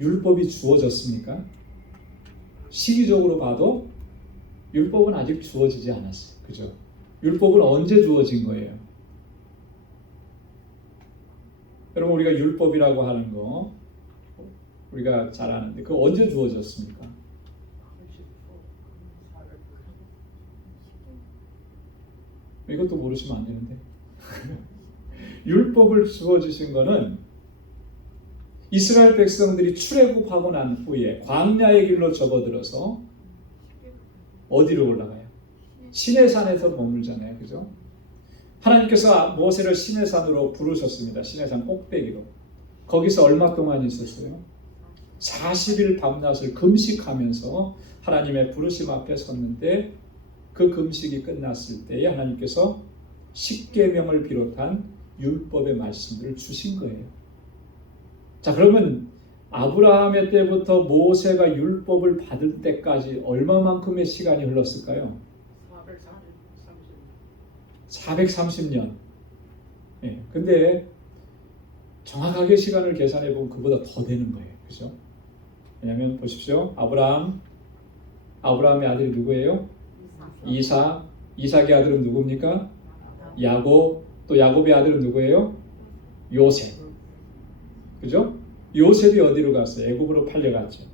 율법이 주어졌습니까? 시기적으로 봐도 율법은 아직 주어지지 않았어요. 그죠? 율법은 언제 주어진 거예요? 여러분, 우리가 율법이라고 하는 거 우리가 잘 아는데 그거 언제 주어졌습니까? 이것도 모르시면 안 되는데 율법을 주어주신 거는 이스라엘 백성들이 출애굽하고 난 후에 광야의 길로 접어들어서 어디로 올라가요? 시내산에서 머물잖아요. 그죠? 하나님께서 모세를 시내산으로 부르셨습니다. 시내산 꼭대기로. 거기서 얼마 동안 있었어요? 40일 밤낮을 금식하면서 하나님의 부르심 앞에 섰는데 그 금식이 끝났을 때에 하나님께서 십계명을 비롯한 율법의 말씀들을 주신 거예요. 자, 그러면 아브라함의 때부터 모세가 율법을 받을 때까지 얼마만큼의 시간이 흘렀을까요? 430년. 예, 근데 정확하게 시간을 계산해 보면 그보다 더 되는 거예요. 그죠? 왜냐하면 보십시오. 아브라함의 아들이 누구예요? 이삭의 아들은 누굽니까? 야곱. 또 야곱의 아들은 누구예요? 요셉. 그죠? 요셉이 어디로 갔어요? 애굽으로 팔려갔죠.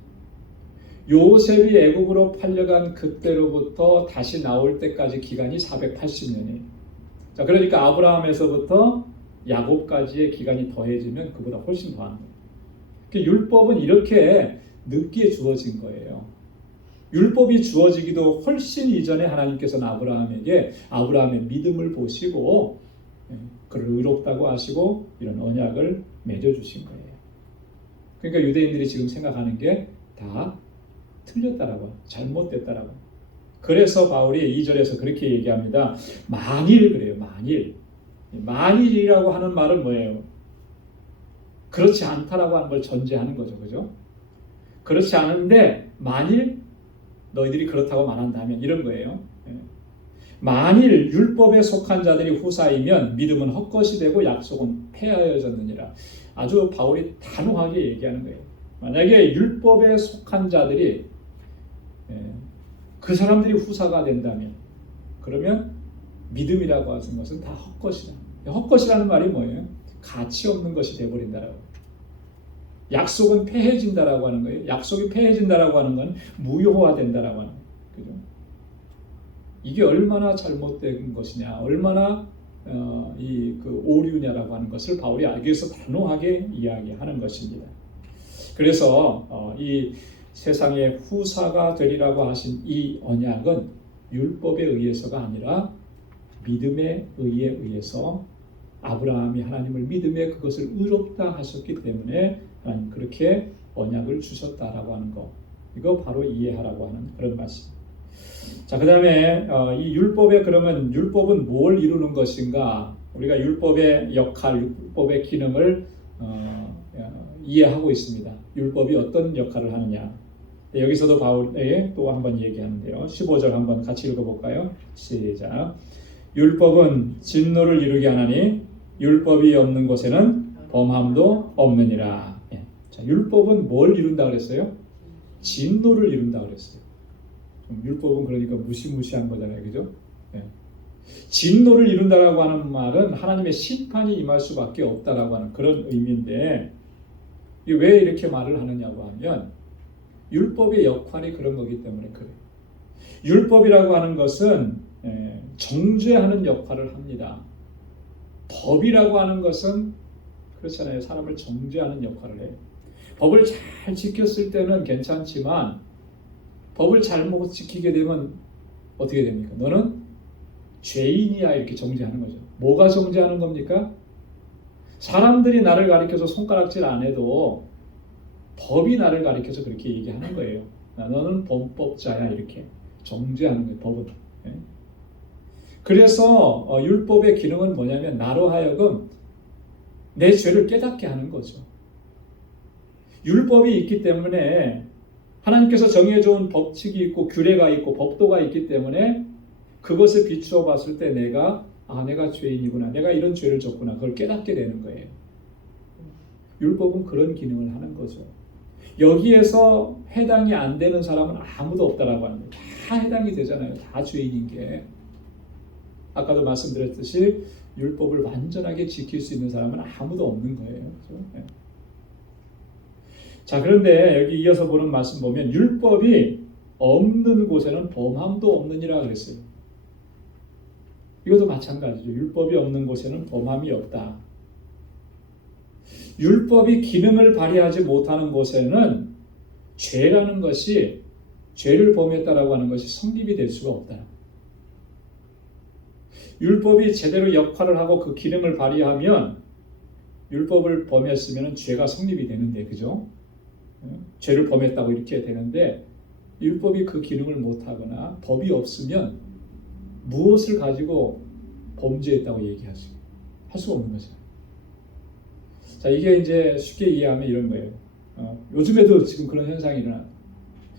요셉이 애굽으로 팔려간 그때로부터 다시 나올 때까지 기간이 480년이에요. 자, 그러니까 아브라함에서부터 야곱까지의 기간이 더해지면 그보다 훨씬 더한 거예요. 그러니까 율법은 이렇게 늦게 주어진 거예요. 율법이 주어지기도 훨씬 이전에 하나님께서는 아브라함에게 아브라함의 믿음을 보시고 그를 의롭다고 하시고 이런 언약을 맺어주신 거예요. 그러니까 유대인들이 지금 생각하는 게 다 틀렸다라고, 잘못됐다라고. 그래서 바울이 2절에서 그렇게 얘기합니다. 만일 그래요. 만일이라고 하는 말은 뭐예요? 그렇지 않다라고 하는 걸 전제하는 거죠. 그죠? 그렇지 않은데 만일 너희들이 그렇다고 말한다면 이런 거예요. 만일 율법에 속한 자들이 후사이면 믿음은 헛것이 되고 약속은 폐하여졌느니라. 아주 바울이 단호하게 얘기하는 거예요. 만약에 율법에 속한 자들이 그 사람들이 후사가 된다면 그러면 믿음이라고 하는 것은 다 헛것이다. 헛것이라는 말이 뭐예요? 가치 없는 것이 되어버린다라고. 약속은 폐해진다라고 하는 거예요. 약속이 폐해진다라고 하는 건 무효화된다라고 하는 거예요. 그죠? 이게 얼마나 잘못된 것이냐, 얼마나 그 오류냐라고 하는 것을 바울이 알기 위해서 단호하게 이야기하는 것입니다. 그래서 이 세상의 후사가 되리라고 하신 이 언약은 율법에 의해서가 아니라 믿음에 의해서 아브라함이 하나님을 믿음에 그것을 의롭다 하셨기 때문에 하나님 그렇게 언약을 주셨다라고 하는 거, 이거 바로 이해하라고 하는 그런 말씀. 자, 그 다음에 이 율법에 그러면 율법은 뭘 이루는 것인가? 우리가 율법의 역할, 율법의 기능을 이해하고 있습니다. 율법이 어떤 역할을 하느냐. 여기서도 바울이 또 한번 얘기하는데요. 15절 한번 같이 읽어볼까요? 시작. 율법은 진노를 이루게 하나니 율법이 없는 곳에는 범함도 없느니라. 자, 율법은 뭘 이룬다 그랬어요? 진노를 이룬다 그랬어요. 율법은 그러니까 무시무시한 거잖아요, 그죠? 진노를 이룬다라고 하는 말은 하나님의 심판이 임할 수밖에 없다라고 하는 그런 의미인데, 왜 이렇게 말을 하느냐고 하면 율법의 역할이 그런 거기 때문에 그래요. 율법이라고 하는 것은 정죄하는 역할을 합니다. 법이라고 하는 것은 그렇잖아요. 사람을 정죄하는 역할을 해요. 법을 잘 지켰을 때는 괜찮지만 법을 잘못 지키게 되면 어떻게 됩니까? 너는 죄인이야, 이렇게 정죄하는 거죠. 뭐가 정죄하는 겁니까? 사람들이 나를 가리켜서 손가락질 안 해도 법이 나를 가리켜서 그렇게 얘기하는 거예요. 너는 범법자야, 이렇게 정죄하는 거예요. 법은. 그래서 율법의 기능은 뭐냐면 나로 하여금 내 죄를 깨닫게 하는 거죠. 율법이 있기 때문에 하나님께서 정해준 법칙이 있고 규례가 있고 법도가 있기 때문에 그것을 비추어 봤을 때 내가 죄인이구나, 내가 이런 죄를 졌구나, 그걸 깨닫게 되는 거예요. 율법은 그런 기능을 하는 거죠. 여기에서 해당이 안 되는 사람은 아무도 없다라고 합니다. 다 해당이 되잖아요. 다 죄인인 게. 아까도 말씀드렸듯이 율법을 완전하게 지킬 수 있는 사람은 아무도 없는 거예요. 그렇죠? 자, 그런데 여기 이어서 보는 말씀 보면 율법이 없는 곳에는 범함도 없느니라 그랬어요. 이것도 마찬가지죠. 율법이 없는 곳에는 범함이 없다. 율법이 기능을 발휘하지 못하는 곳에는 죄라는 것이, 죄를 범했다라고 하는 것이 성립이 될 수가 없다. 율법이 제대로 역할을 하고 그 기능을 발휘하면 율법을 범했으면 죄가 성립이 되는데, 그죠? 죄를 범했다고 이렇게 되는데 율법이 그 기능을 못하거나 법이 없으면 무엇을 가지고 범죄했다고 얘기하지? 할 수가 없는 거죠. 자, 이게 이제 쉽게 이해하면 이런 거예요. 요즘에도 지금 그런 현상이 일어나.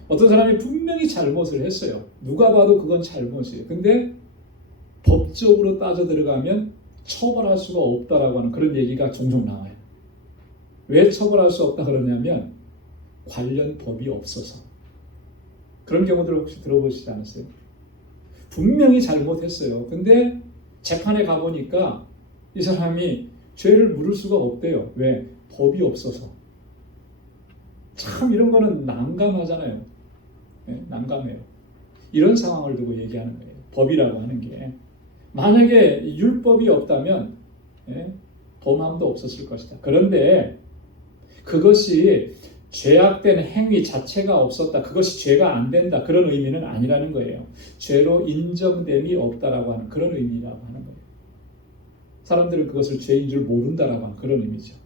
어떤 사람이 분명히 잘못을 했어요. 누가 봐도 그건 잘못이에요. 근데 법적으로 따져 들어가면 처벌할 수가 없다라고 하는 그런 얘기가 종종 나와요. 왜 처벌할 수 없다 그러냐면 관련 법이 없어서. 그런 경우들 혹시 들어보시지 않았어요? 분명히 잘못했어요. 근데 재판에 가보니까 이 사람이 죄를 물을 수가 없대요. 왜? 법이 없어서. 참 이런 거는 난감하잖아요. 네? 난감해요. 이런 상황을 두고 얘기하는 거예요. 법이라고 하는 게. 만약에 율법이 없다면 범함도 없었을 것이다. 그런데 그것이 죄악된 행위 자체가 없었다, 그것이 죄가 안 된다, 그런 의미는 아니라는 거예요. 죄로 인정됨이 없다라고 하는 그런 의미라고 하는 거예요. 사람들은 그것을 죄인 줄 모른다라고 하는 그런 의미죠.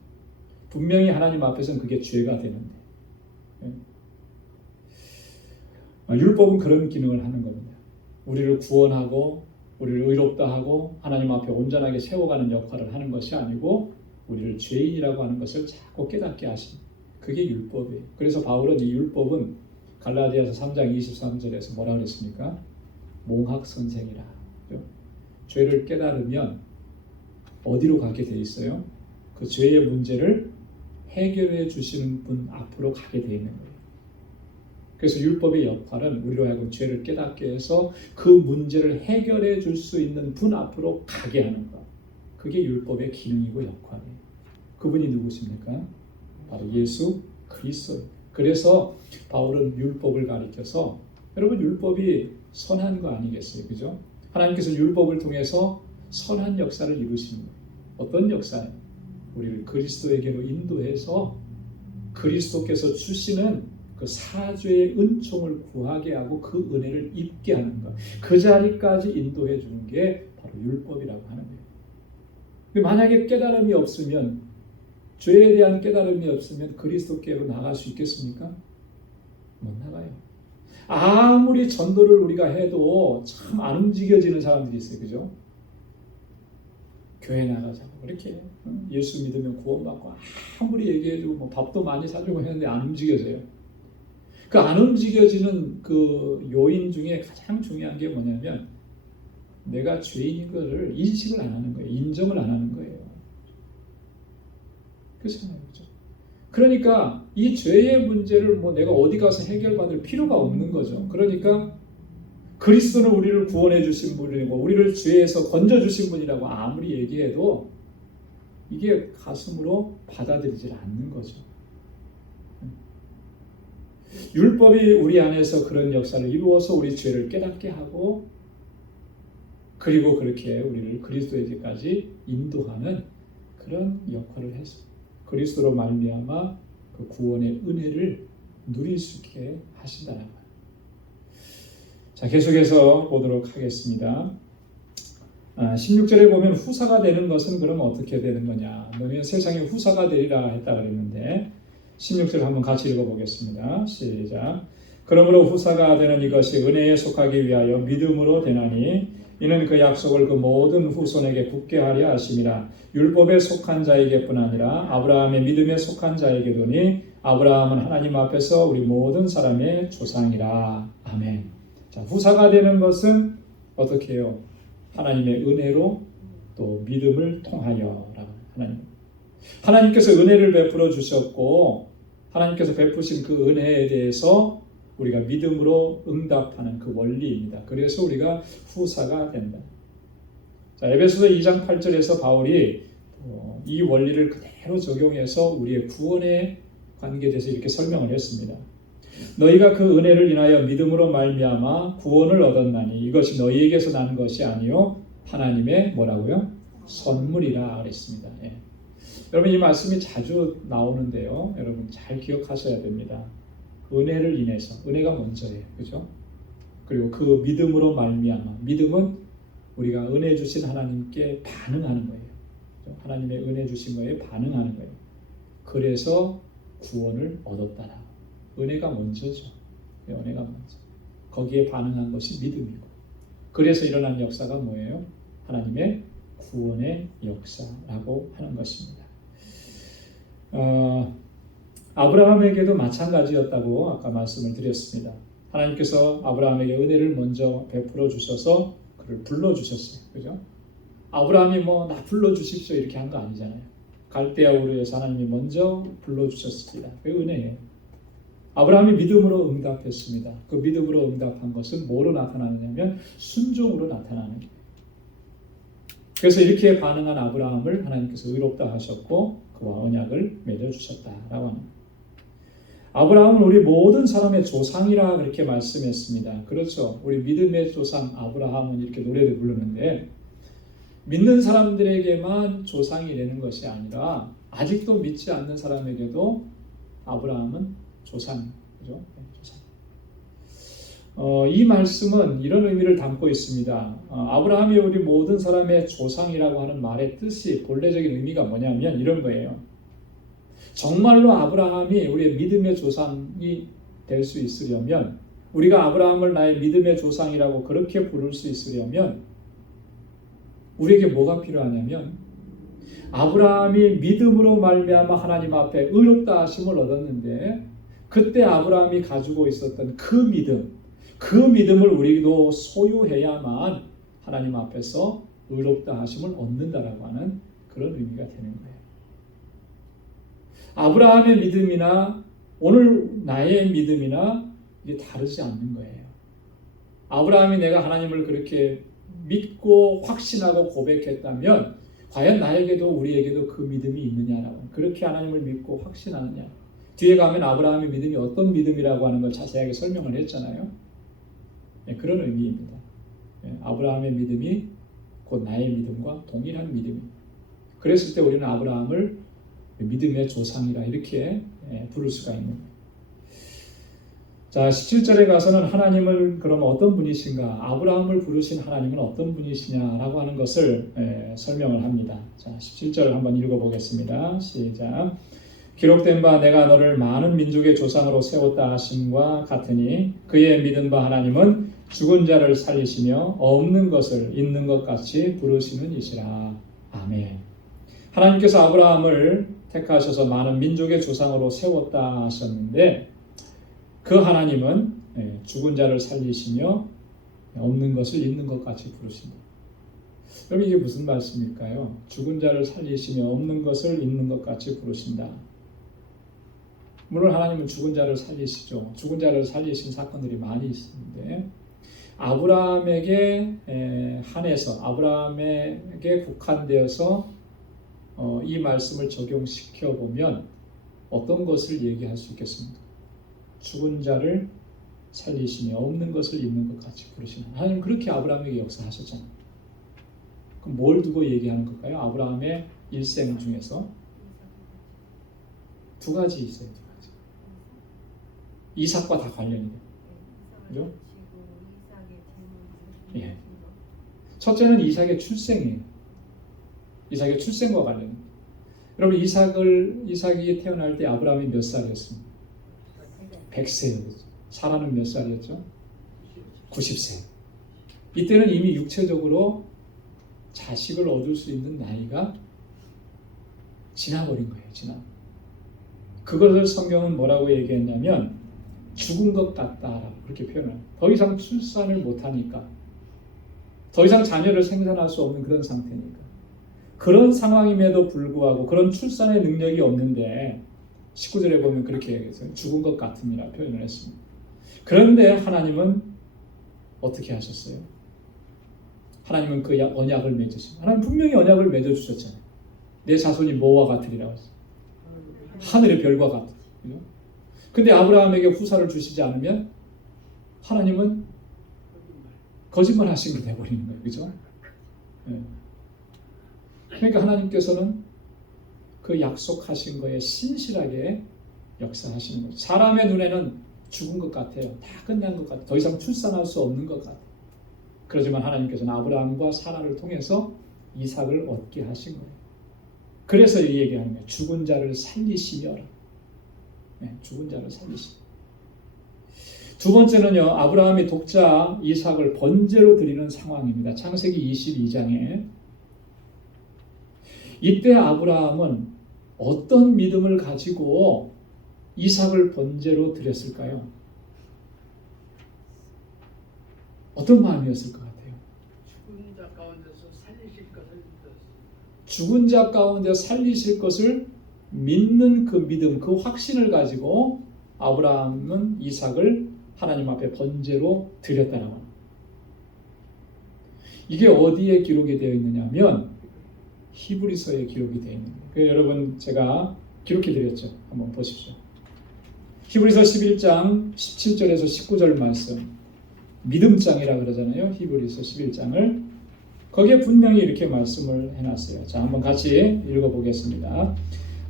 분명히 하나님 앞에서는 그게 죄가 되는데. 율법은 그런 기능을 하는 겁니다. 우리를 구원하고 우리를 의롭다 하고 하나님 앞에 온전하게 세워가는 역할을 하는 것이 아니고 우리를 죄인이라고 하는 것을 자꾸 깨닫게 하십니다. 그게 율법이에요. 그래서 바울은 이 율법은 갈라디아서 3장 23절에서 뭐라 그랬습니까? 몽학선생이라. 죄를 깨달으면 어디로 가게 돼 있어요? 그 죄의 문제를 해결해 주시는 분 앞으로 가게 돼 있는 거예요. 그래서 율법의 역할은 우리로 하여금 죄를 깨닫게 해서 그 문제를 해결해 줄 수 있는 분 앞으로 가게 하는 것. 그게 율법의 기능이고 역할이에요. 그분이 누구십니까? 바로 예수 그리스도. 그래서 바울은 율법을 가리켜서, 여러분 율법이 선한 거 아니겠어요? 그죠? 하나님께서 율법을 통해서 선한 역사를 이루십니다. 어떤 역사예요? 우리를 그리스도에게로 인도해서 그리스도께서 주시는 그 사죄의 은총을 구하게 하고 그 은혜를 입게 하는 것. 그 자리까지 인도해 주는 게 바로 율법이라고 하는 거예요. 근데 만약에 깨달음이 없으면, 죄에 대한 깨달음이 없으면 그리스도께로 나갈 수 있겠습니까? 못 나가요. 아무리 전도를 우리가 해도 참 안 움직여지는 사람들이 있어요. 그죠? 교회 나가자고 그렇게 예수 믿으면 구원받고 아무리 얘기해주고 뭐 밥도 많이 사주고 했는데 안 움직여져요. 그 안 움직여지는 그 요인 중에 가장 중요한 게 뭐냐면 내가 죄인인 것을 인식을 안 하는 거예요. 인정을 안 하는 거예요. 그렇잖아요. 그렇죠? 그러니까 이 죄의 문제를 뭐 내가 어디 가서 해결받을 필요가 없는 거죠. 그러니까 그리스도는 우리를 구원해 주신 분이고 우리를 죄에서 건져 주신 분이라고 아무리 얘기해도 이게 가슴으로 받아들이질 않는 거죠. 율법이 우리 안에서 그런 역사를 이루어서 우리 죄를 깨닫게 하고 그리고 그렇게 우리를 그리스도에게까지 인도하는 그런 역할을 해서 그리스도로 말미암아 그 구원의 은혜를 누릴 수 있게 하신다는 거예요. 자, 계속해서 보도록 하겠습니다. 16절에 보면 후사가 되는 것은 그럼 어떻게 되는 거냐? 너희는 세상에 후사가 되리라 했다 그랬는데 16절 한번 같이 읽어보겠습니다. 시작. 그러므로 후사가 되는 이것이 은혜에 속하기 위하여 믿음으로 되나니 이는 그 약속을 그 모든 후손에게 굳게 하려 하심이라. 율법에 속한 자에게뿐 아니라 아브라함의 믿음에 속한 자에게도니 아브라함은 하나님 앞에서 우리 모든 사람의 조상이라. 아멘. 자, 후사가 되는 것은 어떻게 해요? 하나님의 은혜로 또 믿음을 통하여라고. 하나님께서 은혜를 베풀어 주셨고 하나님께서 베푸신 그 은혜에 대해서 우리가 믿음으로 응답하는 그 원리입니다. 그래서 우리가 후사가 된다. 자, 에베소서 2장 8절에서 바울이 이 원리를 그대로 적용해서 우리의 구원의 관계에 대해서 이렇게 설명을 했습니다. 너희가 그 은혜를 인하여 믿음으로 말미암아 구원을 얻었나니 이것이 너희에게서 난 것이 아니요 하나님의 뭐라고요? 선물이라 그랬습니다. 예. 여러분 이 말씀이 자주 나오는데요. 여러분 잘 기억하셔야 됩니다. 은혜를 인해서 은혜가 먼저예요. 그죠? 그리고 그 믿음으로 말미암아 믿음은 우리가 은혜 주신 하나님께 반응하는 거예요. 하나님의 은혜 주신 거에 반응하는 거예요. 그래서 구원을 얻었다라. 은혜가 먼저죠. 은혜가 먼저. 거기에 반응한 것이 믿음이고. 그래서 일어난 역사가 뭐예요? 하나님의 구원의 역사라고 하는 것입니다. 아브라함에게도 마찬가지였다고 아까 말씀을 드렸습니다. 하나님께서 아브라함에게 은혜를 먼저 베풀어 주셔서 그를 불러 주셨어요. 그죠? 아브라함이 나 불러 주십시오 이렇게 한 거 아니잖아요. 갈대아 우르에서 하나님이 먼저 불러 주셨습니다. 그게 은혜예요. 아브라함이 믿음으로 응답했습니다. 그 믿음으로 응답한 것은 뭐로 나타나느냐면 순종으로 나타나는 거예요. 그래서 이렇게 반응한 아브라함을 하나님께서 의롭다 하셨고 그와 언약을 맺어주셨다라고 합니다. 아브라함은 우리 모든 사람의 조상이라 그렇게 말씀했습니다. 그렇죠. 우리 믿음의 조상 아브라함은 이렇게 노래를 부르는데 믿는 사람들에게만 조상이 되는 것이 아니라 아직도 믿지 않는 사람에게도 아브라함은 조상, 그죠? 조상. 이 말씀은 이런 의미를 담고 있습니다. 아브라함이 우리 모든 사람의 조상이라고 하는 말의 뜻이 본래적인 의미가 뭐냐면 이런 거예요. 정말로 아브라함이 우리의 믿음의 조상이 될 수 있으려면 우리가 아브라함을 나의 믿음의 조상이라고 그렇게 부를 수 있으려면 우리에게 뭐가 필요하냐면 아브라함이 믿음으로 말미암아 하나님 앞에 의롭다 하심을 얻었는데 그때 아브라함이 가지고 있었던 그 믿음을 우리도 소유해야만 하나님 앞에서 의롭다 하심을 얻는다라고 하는 그런 의미가 되는 거예요. 아브라함의 믿음이나 오늘 나의 믿음이나 이게 다르지 않는 거예요. 아브라함이 내가 하나님을 그렇게 믿고 확신하고 고백했다면 과연 나에게도 우리에게도 그 믿음이 있느냐라고 그렇게 하나님을 믿고 확신하느냐. 뒤에 가면 아브라함의 믿음이 어떤 믿음이라고 하는 걸 자세하게 설명을 했잖아요. 네, 그런 의미입니다. 네, 아브라함의 믿음이 곧 나의 믿음과 동일한 믿음입니다. 그랬을 때 우리는 아브라함을 믿음의 조상이라 이렇게 부를 수가 있는 거예요. 자, 17절에 가서는 하나님을 그럼 어떤 분이신가? 아브라함을 부르신 하나님은 어떤 분이시냐라고 하는 것을 설명을 합니다. 자, 17절 한번 읽어보겠습니다. 시작. 기록된 바 내가 너를 많은 민족의 조상으로 세웠다 하심과 같으니 그의 믿은 바 하나님은 죽은 자를 살리시며 없는 것을 있는 것 같이 부르시는 이시라. 아멘. 하나님께서 아브라함을 택하셔서 많은 민족의 조상으로 세웠다 하셨는데 그 하나님은 죽은 자를 살리시며 없는 것을 있는 것 같이 부르신다. 여러분 이게 무슨 말씀일까요? 죽은 자를 살리시며 없는 것을 있는 것 같이 부르신다. 물론 하나님은 죽은 자를 살리시죠. 죽은 자를 살리신 사건들이 많이 있는데 아브라함에게 한해서 아브라함에게 국한되어서 이 말씀을 적용시켜 보면 어떤 것을 얘기할 수 있겠습니까? 죽은 자를 살리시며 없는 것을 있는 것 같이 부르시는 하나님 그렇게 아브라함에게 역사하셨잖아요. 그럼 뭘 두고 얘기하는 걸까요? 아브라함의 일생 중에서 두 가지 있어요. 두 가지. 이삭과 다 관련이 돼요. 그죠? 예. 첫째는 이삭의 출생이에요. 이삭의 출생과 관련. 여러분 이삭이 태어날 때 아브라함이 몇 살이었습니까? 100세였죠. 사라는 몇 살이었죠? 90세. 이때는 이미 육체적으로 자식을 얻을 수 있는 나이가 지나버린 거예요. 그것을 성경은 뭐라고 얘기했냐면 죽은 것 같다라고 그렇게 표현해요. 더 이상 출산을 못하니까 더 이상 자녀를 생산할 수 없는 그런 상태니까 그런 상황임에도 불구하고 그런 출산의 능력이 없는데 19절에 보면 그렇게 얘기했어요. 죽은 것 같음이라 표현을 했습니다. 그런데 하나님은 어떻게 하셨어요? 하나님은 그 언약을 맺으십니다. 하나님 분명히 언약을 맺어주셨잖아요. 내 자손이 뭐와 같으리라고 했어요. 하늘의 별과 같다. 근데 아브라함에게 후사를 주시지 않으면 하나님은 거짓말 하신 게 되어버리는 거예요. 그죠? 그러니까 하나님께서는 그 약속하신 거에 신실하게 역사하시는 거죠. 사람의 눈에는 죽은 것 같아요. 다 끝난 것 같아요. 더 이상 출산할 수 없는 것 같아요. 그렇지만 하나님께서는 아브라함과 사라를 통해서 이삭을 얻게 하신 거예요. 그래서 이 얘기하는 거예요. 죽은 자를 살리시며. 죽은 자를 살리시며. 두 번째는요. 아브라함이 독자 이삭을 번제로 드리는 상황입니다. 창세기 22장에 이때 아브라함은 어떤 믿음을 가지고 이삭을 번제로 드렸을까요? 어떤 마음이었을 것 같아요? 죽은 자 가운데서 살리실 것을 믿었어요. 죽은 자 가운데 살리실 것을 믿는 그 믿음, 그 확신을 가지고 아브라함은 이삭을 하나님 앞에 번제로 드렸다는 겁니다. 이게 어디에 기록이 되어 있느냐 하면 히브리서에 기록이 되어 있는 거예요. 여러분 제가 기록해 드렸죠. 한번 보십시오. 히브리서 11장 17절에서 19절 말씀, 믿음장이라 그러잖아요. 히브리서 11장을 거기에 분명히 이렇게 말씀을 해놨어요. 자, 한번 같이 읽어보겠습니다.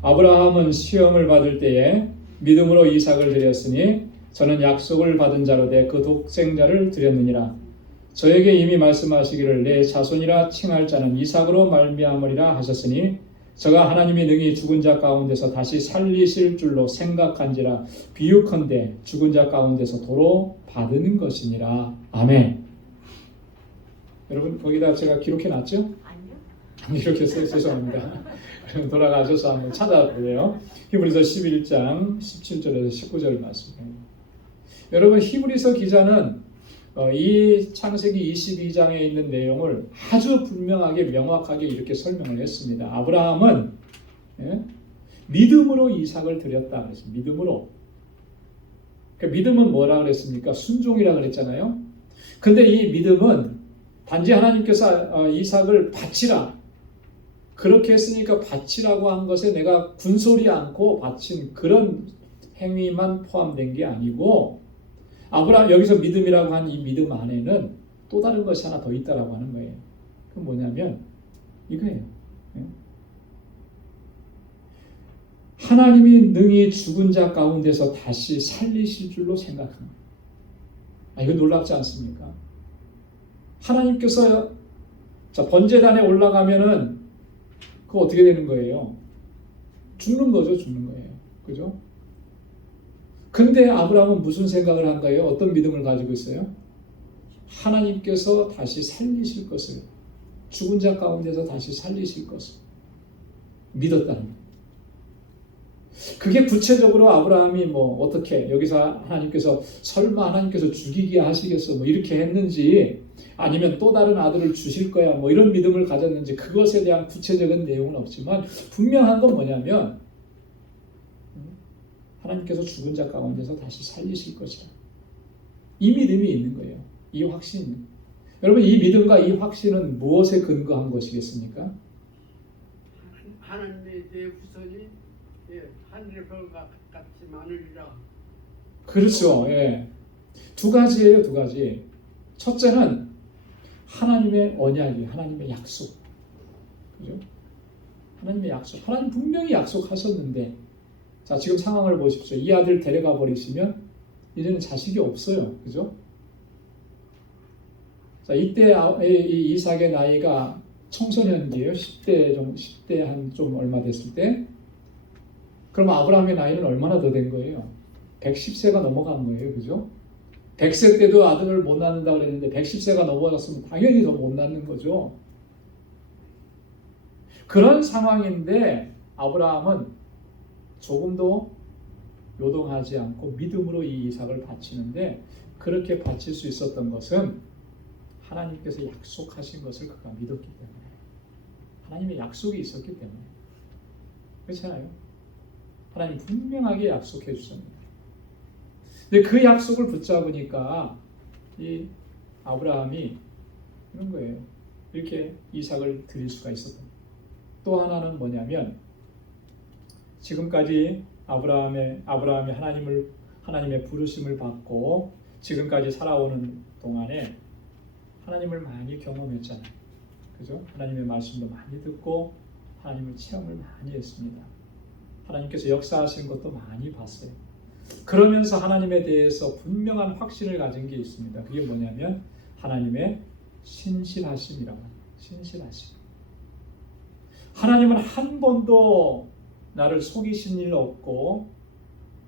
아브라함은 시험을 받을 때에 믿음으로 이삭을 드렸으니 저는 약속을 받은 자로 돼 그 독생자를 드렸느니라. 저에게 이미 말씀하시기를 내 자손이라 칭할 자는 이삭으로 말미암으리라 하셨으니 저가 하나님이 능히 죽은 자 가운데서 다시 살리실 줄로 생각한지라 비유컨대 죽은 자 가운데서 도로 받은 것이니라. 아멘. 여러분 거기다 제가 기록해 놨죠? 아니요. 이렇게 써요. 죄송합니다. 그럼 돌아가셔서 한번 찾아보세요. 히브리서 11장 17절에서 19절 말씀입니다. 여러분 히브리서 기자는 이 창세기 22장에 있는 내용을 아주 분명하게 명확하게 이렇게 설명을 했습니다. 아브라함은 믿음으로 이삭을 드렸다 그랬습니다. 믿음으로. 그러니까 믿음은 뭐라 그랬습니까? 순종이라 그랬잖아요. 근데 이 믿음은 단지 하나님께서 이삭을 바치라 그렇게 했으니까 바치라고 한 것에 내가 군소리 않고 바친 그런 행위만 포함된 게 아니고 아브라함 여기서 믿음이라고 한 이 믿음 안에는 또 다른 것이 하나 더 있다라고 하는 거예요. 그건 뭐냐면 이거예요. 하나님이 능히 죽은 자 가운데서 다시 살리실 줄로 생각합니다. 이거 놀랍지 않습니까? 하나님께서 자 번제단에 올라가면은 그거 어떻게 되는 거예요? 죽는 거죠, 죽는 거예요. 그죠? 근데 아브라함은 무슨 생각을 한 거예요? 어떤 믿음을 가지고 있어요? 하나님께서 다시 살리실 것을 죽은 자 가운데서 다시 살리실 것을 믿었다는 거예요. 그게 구체적으로 아브라함이 뭐 어떻게 여기서 하나님께서 설마 하나님께서 죽이게 하시겠어 뭐 이렇게 했는지 아니면 또 다른 아들을 주실 거야 뭐 이런 믿음을 가졌는지 그것에 대한 구체적인 내용은 없지만 분명한 건 뭐냐면 하나님께서 죽은 자 가운데서 다시 살리실 것이다. 이 믿음이 있는 거예요. 이 확신이. 여러분 이 믿음과 이 확신은 무엇에 근거한 것이겠습니까? 하나님의 내 후손이 하늘의 별과 같이 많으리라. 그렇죠. 예. 두 가지예요, 두 가지. 첫째는 하나님의 언약이, 하나님의 약속. 그죠? 하나님의 약속. 하나님 분명히 약속하셨는데, 자, 지금 상황을 보십시오. 이 아들 데려가 버리시면 이제는 자식이 없어요. 그죠? 자, 이때 이 이삭의 나이가 청소년기예요. 10대 한 좀 얼마 됐을 때. 그럼 아브라함의 나이는 얼마나 더 된 거예요? 110세가 넘어간 거예요. 그죠? 100세 때도 아들을 못 낳는다고 그랬는데 110세가 넘어갔으면 당연히 더 못 낳는 거죠. 그런 상황인데 아브라함은 조금도 요동하지 않고 믿음으로 이 이삭을 바치는데 그렇게 바칠 수 있었던 것은 하나님께서 약속하신 것을 그가 믿었기 때문에 하나님의 약속이 있었기 때문에 그렇잖아요. 하나님 분명하게 약속해 주셨습니다. 근데 그 약속을 붙잡으니까 이 아브라함이 이런 거예요. 이렇게 이삭을 드릴 수가 있었던 거예요. 또 하나는 뭐냐면 지금까지 아브라함이 하나님의 부르심을 받고 지금까지 살아오는 동안에 하나님을 많이 경험했잖아요. 그죠? 하나님의 말씀도 많이 듣고 하나님을 체험을 많이 했습니다. 하나님께서 역사하신 것도 많이 봤어요. 그러면서 하나님에 대해서 분명한 확신을 가진 게 있습니다. 그게 뭐냐면 하나님의 신실하심이라고 합니다. 신실하심. 하나님은 한 번도 나를 속이신 일 없고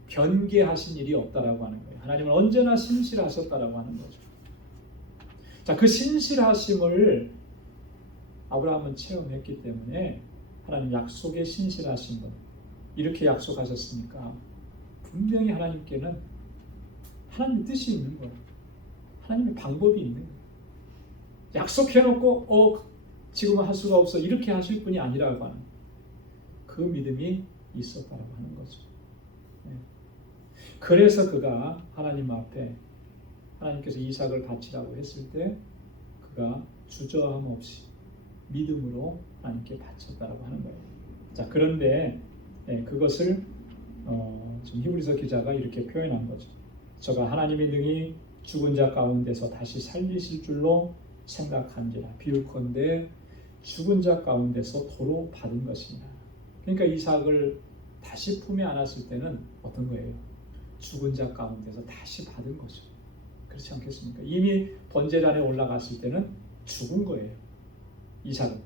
변개하신 일이 없다라고 하는 거예요. 하나님은 언제나 신실하셨다라고 하는 거죠. 자, 그 신실하심을 아브라함은 체험했기 때문에 하나님 약속의 신실하신 분 이렇게 약속하셨으니까 분명히 하나님께는 하나님의 뜻이 있는 거예요. 하나님의 방법이 있는 거예요. 약속해놓고 지금은 할 수가 없어 이렇게 하실 분이 아니라고 하는 그 믿음이 있었다라고 하는 거죠. 그래서 그가 하나님 앞에 하나님께서 이삭을 바치라고 했을 때 그가 주저함 없이 믿음으로 하나님께 바쳤다라고 하는 거예요. 자, 그런데 그것을 지금 히브리서 기자가 이렇게 표현한 거죠. 저가 하나님의 능히 죽은 자 가운데서 다시 살리실 줄로 생각한지라 비유컨대 죽은 자 가운데서 도로 받은 것이니라. 그러니까 이삭을 다시 품에 안았을 때는 어떤 거예요? 죽은 자 가운데서 다시 받은 거죠. 그렇지 않겠습니까? 이미 번제단에 올라갔을 때는 죽은 거예요. 이삭은.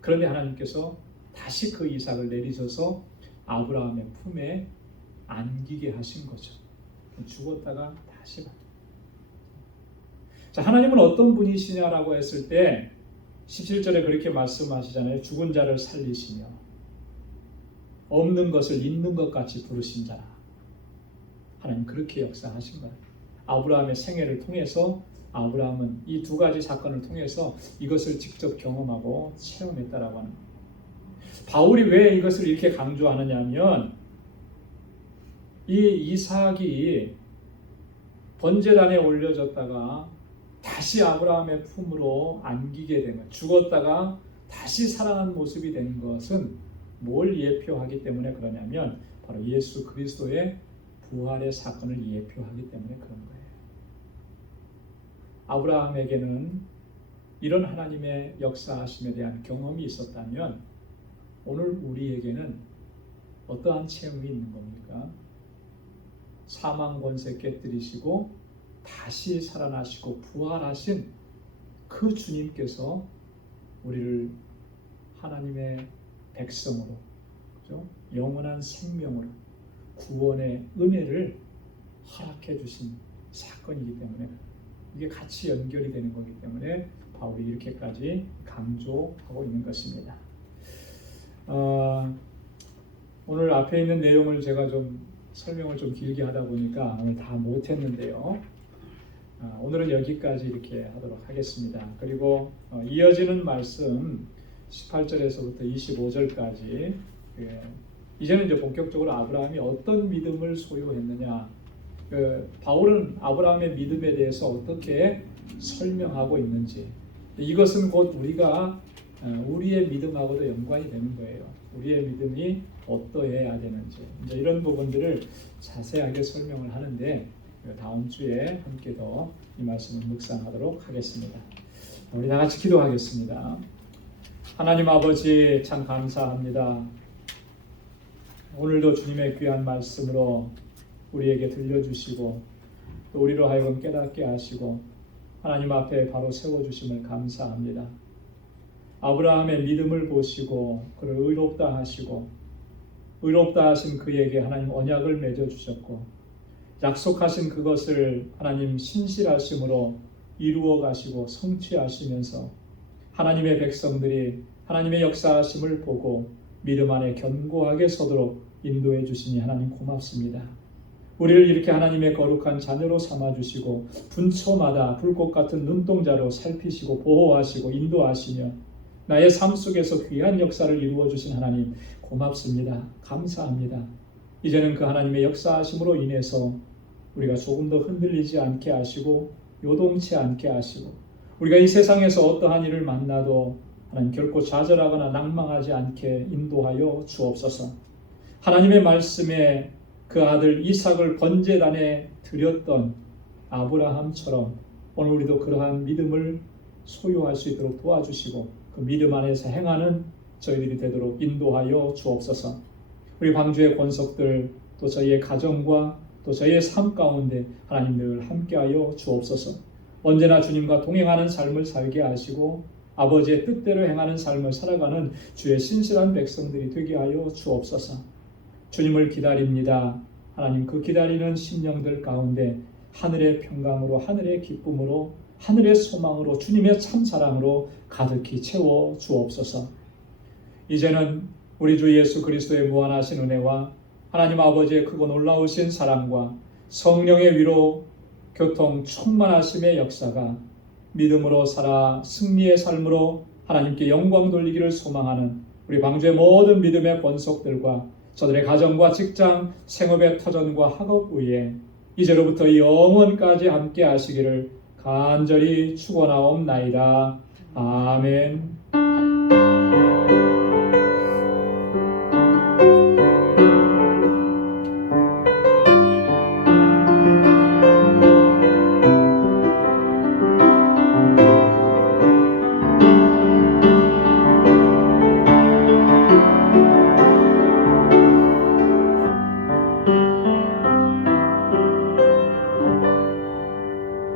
그런데 하나님께서 다시 그 이삭을 내리셔서 아브라함의 품에 안기게 하신 거죠. 죽었다가 다시 받은. 자, 하나님은 어떤 분이시냐라고 했을 때 17절에 그렇게 말씀하시잖아요. 죽은 자를 살리시며 없는 것을 있는 것 같이 부르신 자라. 하나님 그렇게 역사하신 거예요. 아브라함의 생애를 통해서 아브라함은 이 두 가지 사건을 통해서 이것을 직접 경험하고 체험했다라고 하는 거예요. 바울이 왜 이것을 이렇게 강조하느냐면 이 이삭이 번제단에 올려졌다가 다시 아브라함의 품으로 안기게 된 것, 죽었다가 다시 살아난 모습이 된 것은 뭘 예표하기 때문에 그러냐면 바로 예수 그리스도의 부활의 사건을 예표하기 때문에 그런 거예요. 아브라함에게는 이런 하나님의 역사하심에 대한 경험이 있었다면 오늘 우리에게는 어떠한 체험이 있는 겁니까? 사망 권세 깨뜨리시고 다시 살아나시고 부활하신 그 주님께서 우리를 하나님의 백성으로, 그죠? 영원한 생명으로 구원의 은혜를 허락해 주신 사건이기 때문에 이게 같이 연결이 되는 거기 때문에 바울이 이렇게까지 강조하고 있는 것입니다. 오늘 앞에 있는 내용을 제가 좀 설명을 좀 길게 하다 보니까 오늘 다 못했는데요. 오늘은 여기까지 이렇게 하도록 하겠습니다. 그리고 이어지는 말씀 18절에서부터 25절까지 이제는 이제 본격적으로 아브라함이 어떤 믿음을 소유했느냐, 바울은 아브라함의 믿음에 대해서 어떻게 설명하고 있는지, 이것은 곧 우리의 믿음하고도 연관이 되는 거예요. 우리의 믿음이 어떠해야 되는지, 이제 이런 부분들을 자세하게 설명을 하는데 다음 주에 함께 더 이 말씀을 묵상하도록 하겠습니다. 우리 다 같이 기도하겠습니다. 하나님 아버지, 참 감사합니다. 오늘도 주님의 귀한 말씀으로 우리에게 들려주시고 또 우리로 하여금 깨닫게 하시고 하나님 앞에 바로 세워주심을 감사합니다. 아브라함의 믿음을 보시고 그를 의롭다 하시고 의롭다 하신 그에게 하나님 언약을 맺어주셨고 약속하신 그것을 하나님 신실하심으로 이루어 가시고 성취하시면서 하나님의 백성들이 하나님의 역사하심을 보고 믿음 안에 견고하게 서도록 인도해 주시니 하나님 고맙습니다. 우리를 이렇게 하나님의 거룩한 자녀로 삼아주시고 분초마다 불꽃 같은 눈동자로 살피시고 보호하시고 인도하시며 나의 삶 속에서 귀한 역사를 이루어 주신 하나님 고맙습니다. 감사합니다. 이제는 그 하나님의 역사하심으로 인해서 우리가 조금 더 흔들리지 않게 하시고 요동치 않게 하시고 우리가 이 세상에서 어떠한 일을 만나도 하나님 결코 좌절하거나 낭망하지 않게 인도하여 주옵소서. 하나님의 말씀에 그 아들 이삭을 번제단에 드렸던 아브라함처럼 오늘 우리도 그러한 믿음을 소유할 수 있도록 도와주시고 그 믿음 안에서 행하는 저희들이 되도록 인도하여 주옵소서. 우리 방주의 권속들 또 저희의 가정과 또 저희의 삶 가운데 하나님 늘 함께하여 주옵소서. 언제나 주님과 동행하는 삶을 살게 하시고 아버지의 뜻대로 행하는 삶을 살아가는 주의 신실한 백성들이 되게 하여 주옵소서. 주님을 기다립니다. 하나님 그 기다리는 심령들 가운데 하늘의 평강으로 하늘의 기쁨으로 하늘의 소망으로 주님의 참사랑으로 가득히 채워 주옵소서. 이제는 우리 주 예수 그리스도의 무한하신 은혜와 하나님 아버지의 크고 놀라우신 사랑과 성령의 위로 교통 충만하심의 역사가 믿음으로 살아 승리의 삶으로 하나님께 영광 돌리기를 소망하는 우리 방주의 모든 믿음의 권속들과 저들의 가정과 직장, 생업의 터전과 학업 위에 이제로부터 영원까지 함께 하시기를 간절히 축원하옵나이다. 아멘.